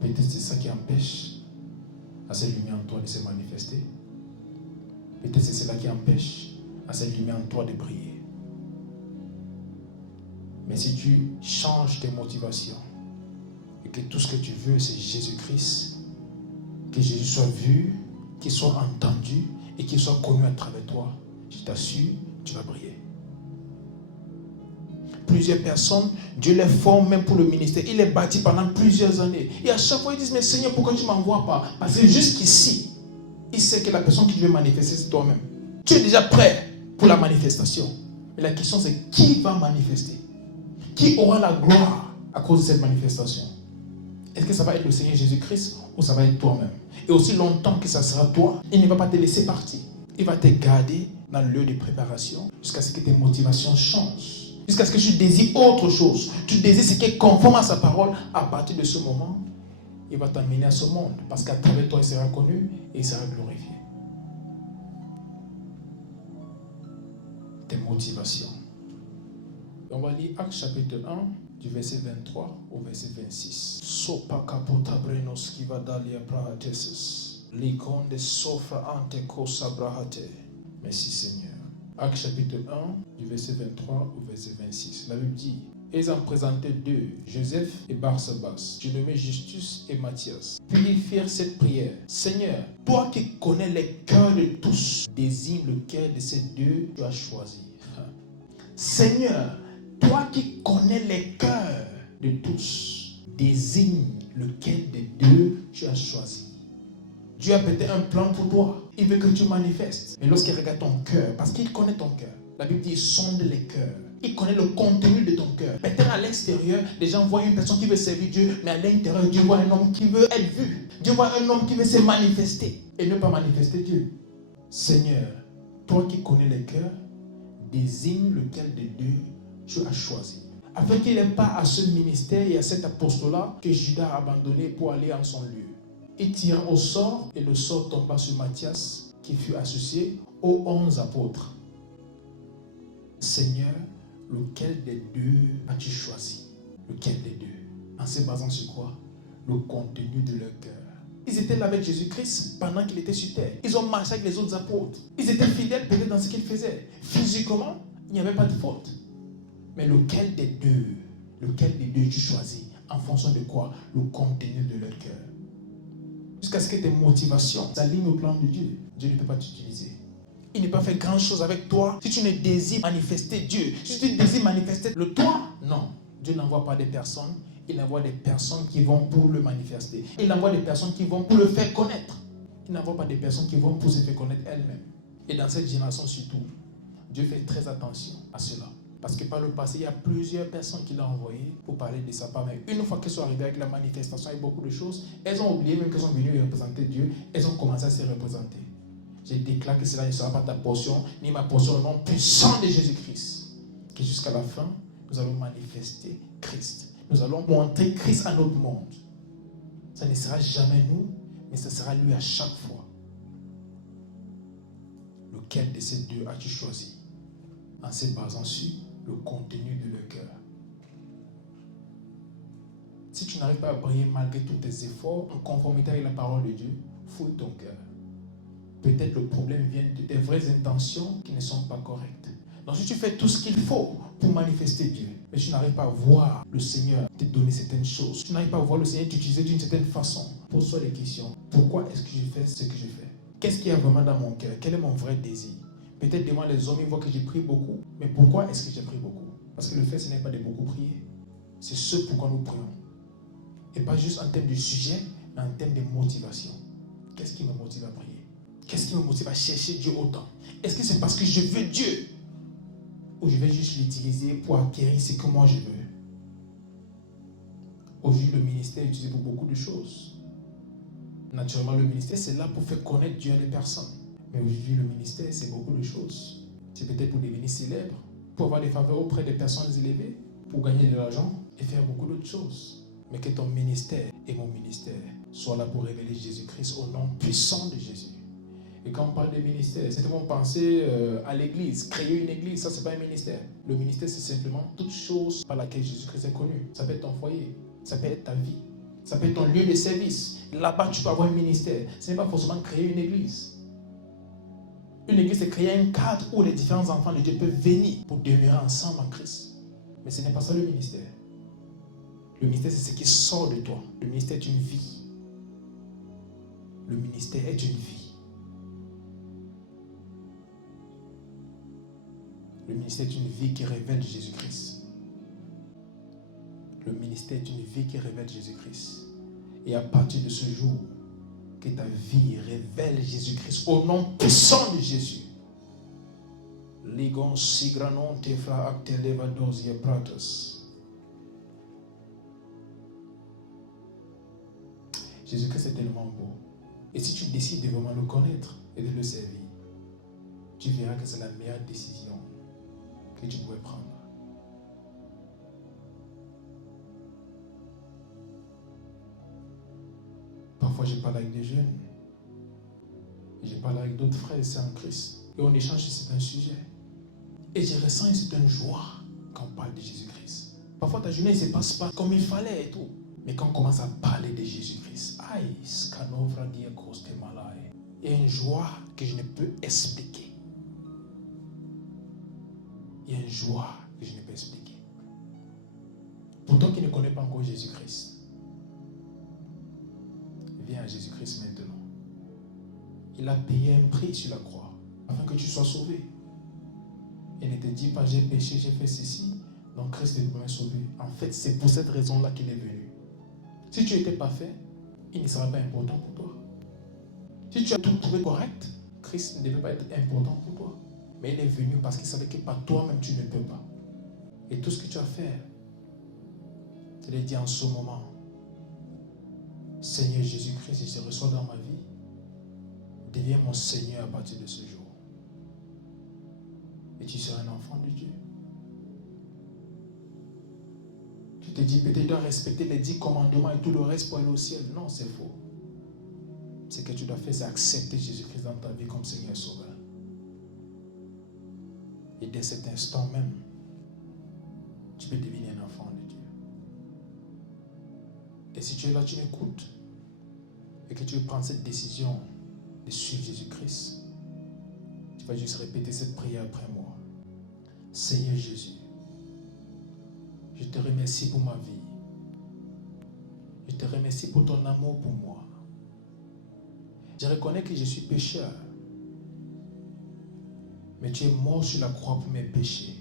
Peut-être c'est ça qui empêche à cette lumière en toi de se manifester. Peut-être c'est cela qui empêche à cette lumière en toi de briller. Mais si tu changes tes motivations et que tout ce que tu veux c'est Jésus-Christ, que Jésus soit vu, qu'il soit entendu et qu'il soit connu à travers toi, je t'assure, tu vas briller. Plusieurs personnes, Dieu les forme même pour le ministère. Il les bâtit pendant plusieurs années. Et à chaque fois, ils disent, mais Seigneur, pourquoi tu ne m'envoies pas? Parce que jusqu'ici, il sait que la personne qui veut manifester, c'est toi-même. Tu es déjà prêt pour la manifestation. Mais la question, c'est qui va manifester? Qui aura la gloire à cause de cette manifestation? Est-ce que ça va être le Seigneur Jésus-Christ ou ça va être toi-même? Et aussi longtemps que ça sera toi, il ne va pas te laisser partir. Il va te garder dans le lieu de préparation jusqu'à ce que tes motivations changent. Jusqu'à ce que tu désires autre chose. Tu désires ce qui est conforme à sa parole. À partir de ce moment, il va t'amener à ce monde. Parce qu'à travers toi, il sera connu et il sera glorifié. Tes motivations. On va lire Actes chapitre 1, du verset 23 au verset 26. Sopa kapota brenos qui va dalia prahatesis. Likonde sofra ante kosa brahate. Merci Seigneur. Actes chapitre 1, du verset 23 au verset 26. La Bible dit, et ils en présentaient deux, Joseph et Barsabas, nommés Justus et Matthias. Puis ils firent cette prière. Seigneur, toi qui connais les cœurs de tous, désigne lequel de ces deux tu as choisi. Seigneur, toi qui connais les cœurs de tous, désigne lequel des deux tu as choisi. Dieu a peut-être un plan pour toi. Il veut que tu manifestes. Mais lorsqu'il regarde ton cœur, parce qu'il connaît ton cœur, la Bible dit, il sonde les cœurs. Il connaît le contenu de ton cœur. Peut-être à l'extérieur, les gens voient une personne qui veut servir Dieu, mais à l'intérieur, Dieu voit un homme qui veut être vu. Dieu voit un homme qui veut se manifester et ne pas manifester Dieu. Seigneur, toi qui connais les cœurs, désigne lequel des deux tu as choisi. Afin qu'il n'ait pas à ce ministère et à cet apostolat que Judas a abandonné pour aller en son lieu. Il tira au sort et le sort tomba sur Matthias qui fut associé aux 11 apôtres. Seigneur, lequel des deux as-tu choisi? Lequel des deux? En se basant sur quoi? Le contenu de leur cœur. Ils étaient là avec Jésus-Christ pendant qu'il était sur terre. Ils ont marché avec les autres apôtres. Ils étaient fidèles peut-être dans ce qu'ils faisaient. Physiquement, il n'y avait pas de faute. Mais lequel des deux tu choisis? En fonction de quoi? Le contenu de leur cœur. Jusqu'à ce que tes motivations s'alignent au plan de Dieu. Dieu ne peut pas t'utiliser. Il ne peut pas faire grand chose avec toi si tu ne désires manifester Dieu. Si tu désires manifester le toi, non. Dieu n'envoie pas des personnes, il envoie des personnes qui vont pour le manifester. Il envoie des personnes qui vont pour le faire connaître. Il n'envoie pas des personnes qui vont pour se faire connaître elles-mêmes. Et dans cette génération surtout, Dieu fait très attention à cela. Parce que par le passé, il y a plusieurs personnes qu'il a envoyées pour parler de sa part. Mais une fois qu'elles sont arrivées avec la manifestation et beaucoup de choses, elles ont oublié même qu'elles sont venues représenter Dieu. Elles ont commencé à se représenter. Je déclare que cela ne sera pas ta portion, ni ma portion au nom puissant de Jésus-Christ. Que jusqu'à la fin, nous allons manifester Christ. Nous allons montrer Christ à notre monde. Ça ne sera jamais nous, mais ça sera lui à chaque fois. Lequel de ces deux as-tu choisi? En se basant sur le contenu de leur cœur. Si tu n'arrives pas à briller malgré tous tes efforts, en conformité avec la parole de Dieu, fouille ton cœur. Peut-être le problème vient de tes vraies intentions qui ne sont pas correctes. Donc si tu fais tout ce qu'il faut pour manifester Dieu, mais tu n'arrives pas à voir le Seigneur te donner certaines choses, tu n'arrives pas à voir le Seigneur t'utiliser d'une certaine façon, pose-toi des questions. Pourquoi est-ce que je fais ce que je fais? Qu'est-ce qu'il y a vraiment dans mon cœur? Quel est mon vrai désir? Peut-être devant les hommes, ils voient que j'ai prié beaucoup. Mais pourquoi est-ce que j'ai prié beaucoup? Parce que le fait, ce n'est pas de beaucoup prier. C'est ce pourquoi nous prions. Et pas juste en termes de sujet, mais en termes de motivation. Qu'est-ce qui me motive à prier? Qu'est-ce qui me motive à chercher Dieu autant? Est-ce que c'est parce que je veux Dieu? Ou je vais juste l'utiliser pour acquérir ce que moi je veux? Aujourd'hui, le ministère est utilisé pour beaucoup de choses. Naturellement, le ministère, c'est là pour faire connaître Dieu à des personnes. Mais aujourd'hui, le ministère, c'est beaucoup de choses. C'est peut-être pour devenir célèbre, pour avoir des faveurs auprès des personnes élevées, pour gagner de l'argent et faire beaucoup d'autres choses. Mais que ton ministère et mon ministère soient là pour révéler Jésus-Christ au nom puissant de Jésus. Et quand on parle de ministère, c'est vraiment penser à l'église. Créer une église, ça, c'est pas un ministère. Le ministère, c'est simplement toute chose par laquelle Jésus-Christ est connu. Ça peut être ton foyer, ça peut être ta vie, ça peut être ton lieu de service. Là-bas, tu peux avoir un ministère. Ce n'est pas forcément créer une église. Une église, c'est créer un cadre où les différents enfants de Dieu peuvent venir pour demeurer ensemble en Christ. Mais ce n'est pas ça le ministère. Le ministère, c'est ce qui sort de toi. Le ministère est une vie. Le ministère est une vie. Le ministère est une vie qui révèle Jésus-Christ. Le ministère est une vie qui révèle Jésus-Christ. Et à partir de ce jour, que ta vie révèle Jésus-Christ au nom puissant de Jésus. Ligon sigranon tefra acte levados ye pratos. Jésus-Christ est tellement beau. Et si tu décides de vraiment le connaître et de le servir, tu verras que c'est la meilleure décision que tu pourrais prendre. Parfois, je parle avec des jeunes. Je parle avec d'autres frères et sœurs en Christ. Et on échange sur certains sujets. Et je ressens une certaine joie quand on parle de Jésus-Christ. Parfois, ta journée ne se passe pas comme il fallait et tout. Mais quand on commence à parler de Jésus-Christ, il y a une joie que je ne peux expliquer. Il y a une joie que je ne peux expliquer. Pour toi qui ne connais pas encore Jésus-Christ, viens à Jésus-Christ maintenant. Il a payé un prix sur la croix afin que tu sois sauvé. Et ne te dis pas j'ai péché, j'ai fait ceci, donc Christ est pour me sauver. En fait, c'est pour cette raison-là qu'il est venu. Si tu étais parfait, il ne serait pas important pour toi. Si tu as tout trouvé correct, Christ ne devait pas être important pour toi. Mais il est venu parce qu'il savait que par toi-même tu ne peux pas. Et tout ce que tu as fait, c'est de dire en ce moment, Seigneur Jésus-Christ, je te reçois dans ma vie. Deviens mon Seigneur à partir de ce jour. Et tu seras un enfant de Dieu. Tu te dis peut-être tu dois respecter les 10 commandements et tout le reste pour aller au ciel. Non, c'est faux. Ce que tu dois faire, c'est accepter Jésus-Christ dans ta vie comme Seigneur et Sauveur. Et dès cet instant même, tu peux devenir un enfant de Dieu. Et si tu es là, tu m'écoutes et que tu veux prendre cette décision de suivre Jésus-Christ, tu vas juste répéter cette prière après moi. Seigneur Jésus, je te remercie pour ma vie. Je te remercie pour ton amour pour moi. Je reconnais que je suis pécheur. Mais tu es mort sur la croix pour mes péchés.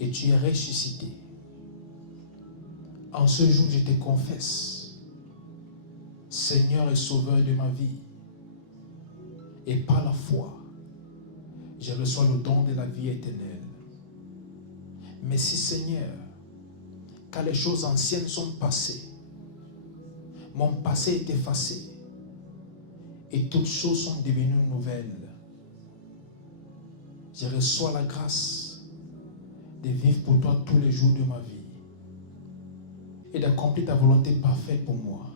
Et tu es ressuscité. En ce jour, je te confesse, Seigneur et Sauveur de ma vie. Et par la foi, je reçois le don de la vie éternelle. Merci Seigneur, car les choses anciennes sont passées. Mon passé est effacé. Et toutes choses sont devenues nouvelles. Je reçois la grâce de vivre pour toi tous les jours de ma vie et d'accomplir ta volonté parfaite pour moi.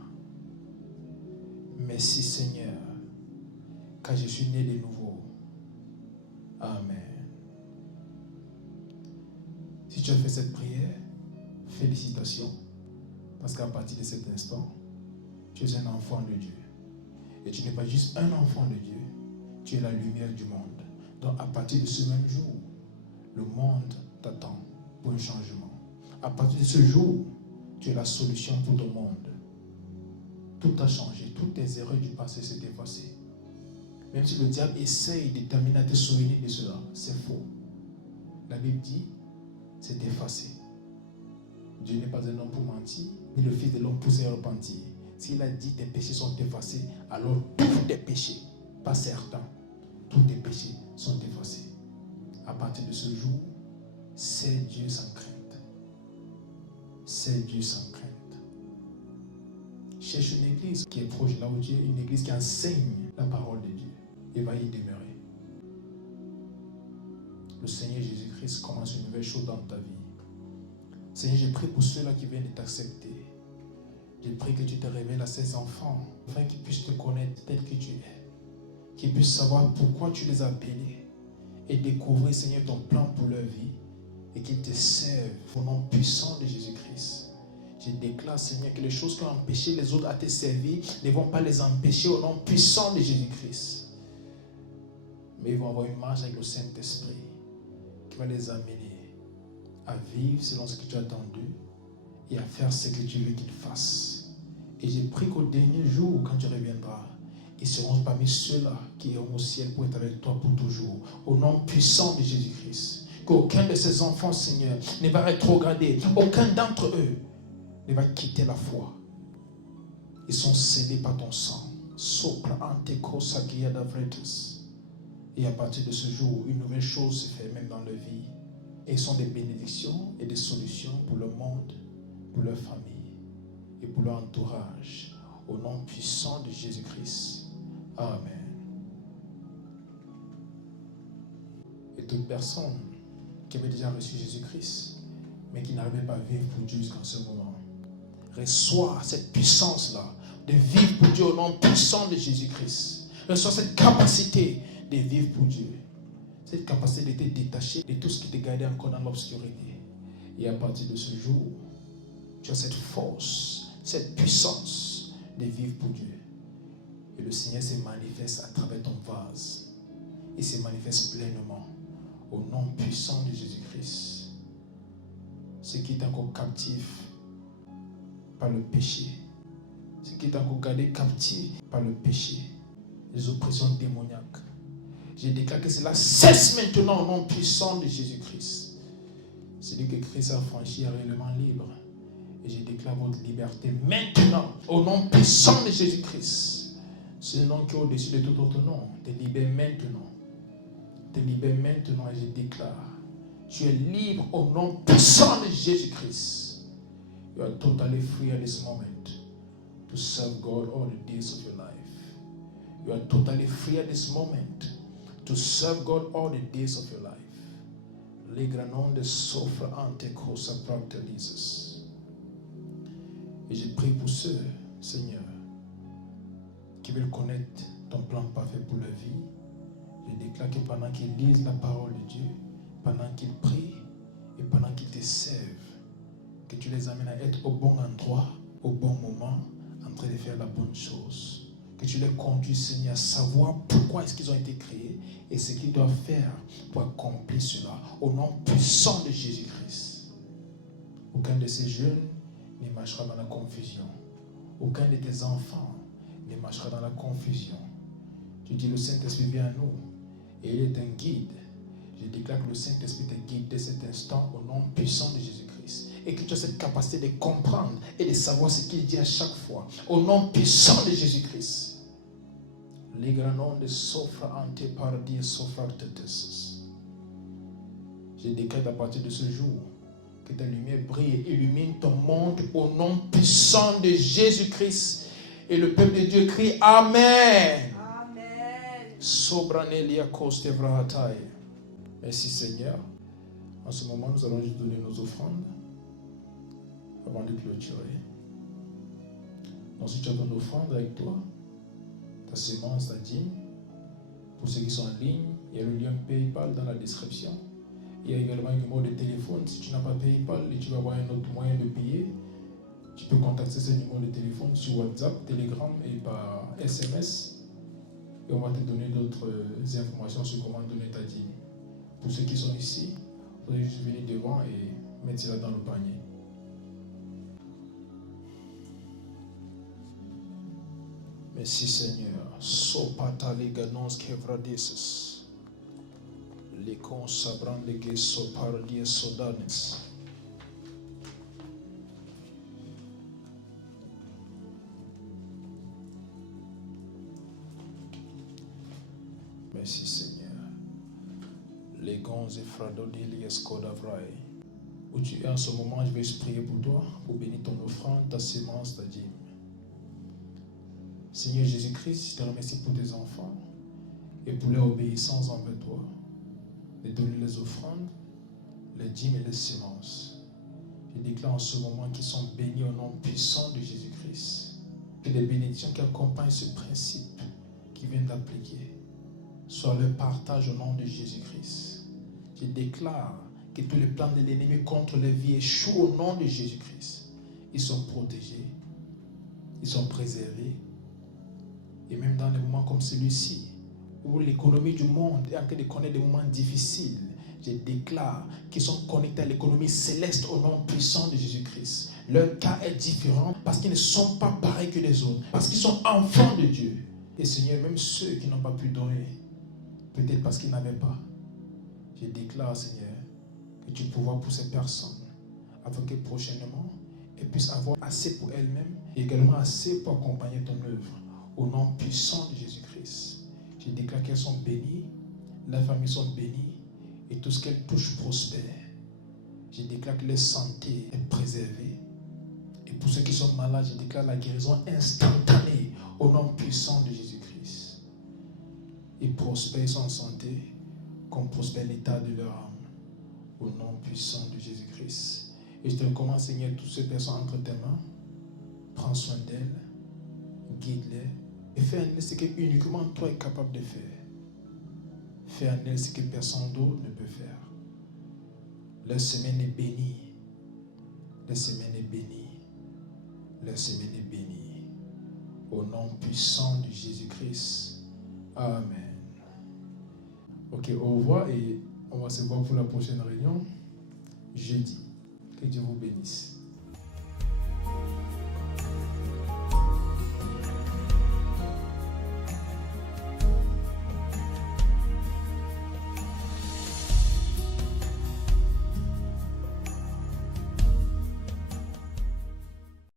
Merci Seigneur, car je suis né de nouveau. Amen. Si tu as fait cette prière, félicitations, parce qu'à partir de cet instant, tu es un enfant de Dieu. Et tu n'es pas juste un enfant de Dieu, tu es la lumière du monde. Donc à partir de ce même jour, le monde t'attend pour un changement. À partir de ce jour, tu es la solution pour ton monde. Tout a changé, toutes tes erreurs du passé s'est effacées. Même si le diable essaye de t'amener à te souvenir de cela, c'est faux. La Bible dit, c'est effacé. Dieu n'est pas un homme pour mentir, ni le Fils de l'homme pour se repentir. S'il a dit tes péchés sont effacés, alors tous tes péchés, pas certains, tous tes péchés sont effacés. À partir de ce jour, c'est Dieu sans crainte. C'est Dieu sans crainte. Cherche une église qui est proche là où Dieu est, une église qui enseigne la parole de Dieu et va y demeurer. Le Seigneur Jésus-Christ commence une nouvelle chose dans ta vie. Seigneur, je prie pour ceux-là qui viennent de t'accepter. Je prie que tu te révèles à ces enfants, afin qu'ils puissent te connaître tel que tu es. Qu'ils puissent savoir pourquoi tu les as appelés et découvrir, Seigneur, ton plan pour leur vie et qu'ils te servent au nom puissant de Jésus-Christ. Je déclare, Seigneur, que les choses qui ont empêché les autres à te servir ne vont pas les empêcher au nom puissant de Jésus-Christ. Mais ils vont avoir une marche avec le Saint-Esprit qui va les amener à vivre selon ce que tu as attendu et à faire ce que tu veux qu'ils fassent. Et je prie qu'au dernier jour, quand tu reviendras, ils seront parmi ceux-là qui iront au ciel pour être avec toi pour toujours. Au nom puissant de Jésus-Christ. Qu'aucun de ces enfants, Seigneur, ne va rétrograder. Aucun d'entre eux ne va quitter la foi. Ils sont scellés par ton sang. Sopra anteco sagia davretus. Et à partir de ce jour, une nouvelle chose se fait même dans leur vie. Et ce sont des bénédictions et des solutions pour le monde, pour leur famille et pour leur entourage. Au nom puissant de Jésus-Christ. Amen. Et toute personne qui avait déjà reçu Jésus-Christ, mais qui n'arrivait pas à vivre pour Dieu jusqu'en ce moment, reçoit cette puissance-là de vivre pour Dieu au nom puissant de Jésus-Christ. Reçoit cette capacité de vivre pour Dieu. Cette capacité de te détacher de tout ce qui te gardait encore dans l'obscurité. Et à partir de ce jour, tu as cette force, cette puissance de vivre pour Dieu. Et le Seigneur se manifeste à travers ton vase. Il se manifeste pleinement au nom puissant de Jésus-Christ. Ceux qui est encore captif par le péché, ceux qui est encore gardé captif par le péché, les oppressions démoniaques, je déclare que cela cesse maintenant au nom puissant de Jésus-Christ. Celui que Christ a franchi est réellement libre Et je déclare votre liberté maintenant, au nom puissant de Jésus-Christ. C'est le nom qui est au-dessus de tout autre nom. Te libère maintenant. Te libère maintenant et je déclare. Tu es libre au nom puissant de Jésus-Christ. You are totally free at this moment to serve God all the days of your life. You are totally free at this moment to serve God all the days of your life. Legranonde soffre ante cosa practalises. Et je prie pour ceux, Seigneur, qui veulent connaître ton plan parfait pour leur vie. Je déclare que pendant qu'ils lisent la parole de Dieu, pendant qu'ils prient et pendant qu'ils te servent, que tu les amènes à être au bon endroit, au bon moment, en train de faire la bonne chose. Que tu les conduis, Seigneur, à savoir pourquoi est-ce qu'ils ont été créés et ce qu'ils doivent faire pour accomplir cela. Au nom puissant de Jésus-Christ. Aucun de ces jeunes ne marchera dans la confusion. Aucun de tes enfants ne marchera dans la confusion. Tu dis le Saint-Esprit vient à nous et il est un guide. Je déclare que le Saint-Esprit te guide dès cet instant au nom puissant de Jésus-Christ. Et que tu as cette capacité de comprendre et de savoir ce qu'il dit à chaque fois. Au nom puissant de Jésus-Christ. Les grands noms de soffre ante paradis sophratetes. Je décrète à partir de ce jour que ta lumière brille et illumine ton monde au nom puissant de Jésus-Christ. Et le peuple de Dieu crie Amen. Amen. Sobranelia coste vrahatai. Merci Seigneur. En ce moment, nous allons juste donner nos offrandes avant de clôturer. Donc si tu as ton offrande avec toi, ta semence, ta dîme, pour ceux qui sont en ligne, il y a le lien PayPal dans la description. Il y a également un numéro de téléphone. Si tu n'as pas PayPal et tu vas avoir un autre moyen de payer, tu peux contacter ce numéro de téléphone sur WhatsApp, Telegram et par SMS. Et on va te donner d'autres informations sur comment donner ta dîme. Pour ceux qui sont ici, vous allez juste venir devant et mettre cela dans le panier. Merci Seigneur. Sopata leganons kevradeses. Les consabran de gesso paradies sodanes. Merci Seigneur. Les gonzes et fradodilies codavrai. Où tu es en ce moment, je vais prier pour toi, pour bénir ton offrande, ta semence, ta dîme. Seigneur Jésus-Christ, je te remercie pour tes enfants et pour leur obéissance envers toi, de donner les offrandes, les dîmes et les semences. Je déclare en ce moment qu'ils sont bénis au nom puissant de Jésus-Christ. Que les bénédictions qui accompagnent ce principe qu'ils viennent d'appliquer soient leur partage au nom de Jésus-Christ. Je déclare que tous les plans de l'ennemi contre les vies échouent au nom de Jésus-Christ. Ils sont protégés, ils sont préservés. Et même dans des moments comme celui-ci, où l'économie du monde est en train de connaître des moments difficiles, je déclare qu'ils sont connectés à l'économie céleste au nom puissant de Jésus-Christ. Leur cas est différent parce qu'ils ne sont pas pareils que les autres, parce qu'ils sont enfants de Dieu. Et Seigneur, même ceux qui n'ont pas pu donner, peut-être parce qu'ils n'avaient pas, je déclare, Seigneur, que tu pourvois pour ces personnes, afin que prochainement, elles puissent avoir assez pour elles-mêmes et également assez pour accompagner ton œuvre. Au nom puissant de Jésus-Christ, je déclare qu'elles sont bénies, leurs familles sont bénies et tout ce qu'elles touchent prospère. Je déclare que leur santé est préservée. Et pour ceux qui sont malades, je déclare la guérison instantanée au nom puissant de Jésus-Christ. Ils prospèrent, ils sont en santé, comme prospère l'état de leur âme. Au nom puissant de Jésus-Christ. Et je te recommande, Seigneur, toutes ces personnes entre tes mains. Prends soin d'elles, guide-les. Et fais en elle ce que uniquement toi es capable de faire. Fais en elle ce que personne d'autre ne peut faire. Leur semaine est bénie. Leur semaine est bénie. Leur semaine est bénie. Au nom puissant de Jésus-Christ. Amen. Ok, au revoir et on va se voir pour la prochaine réunion jeudi. Que Dieu vous bénisse.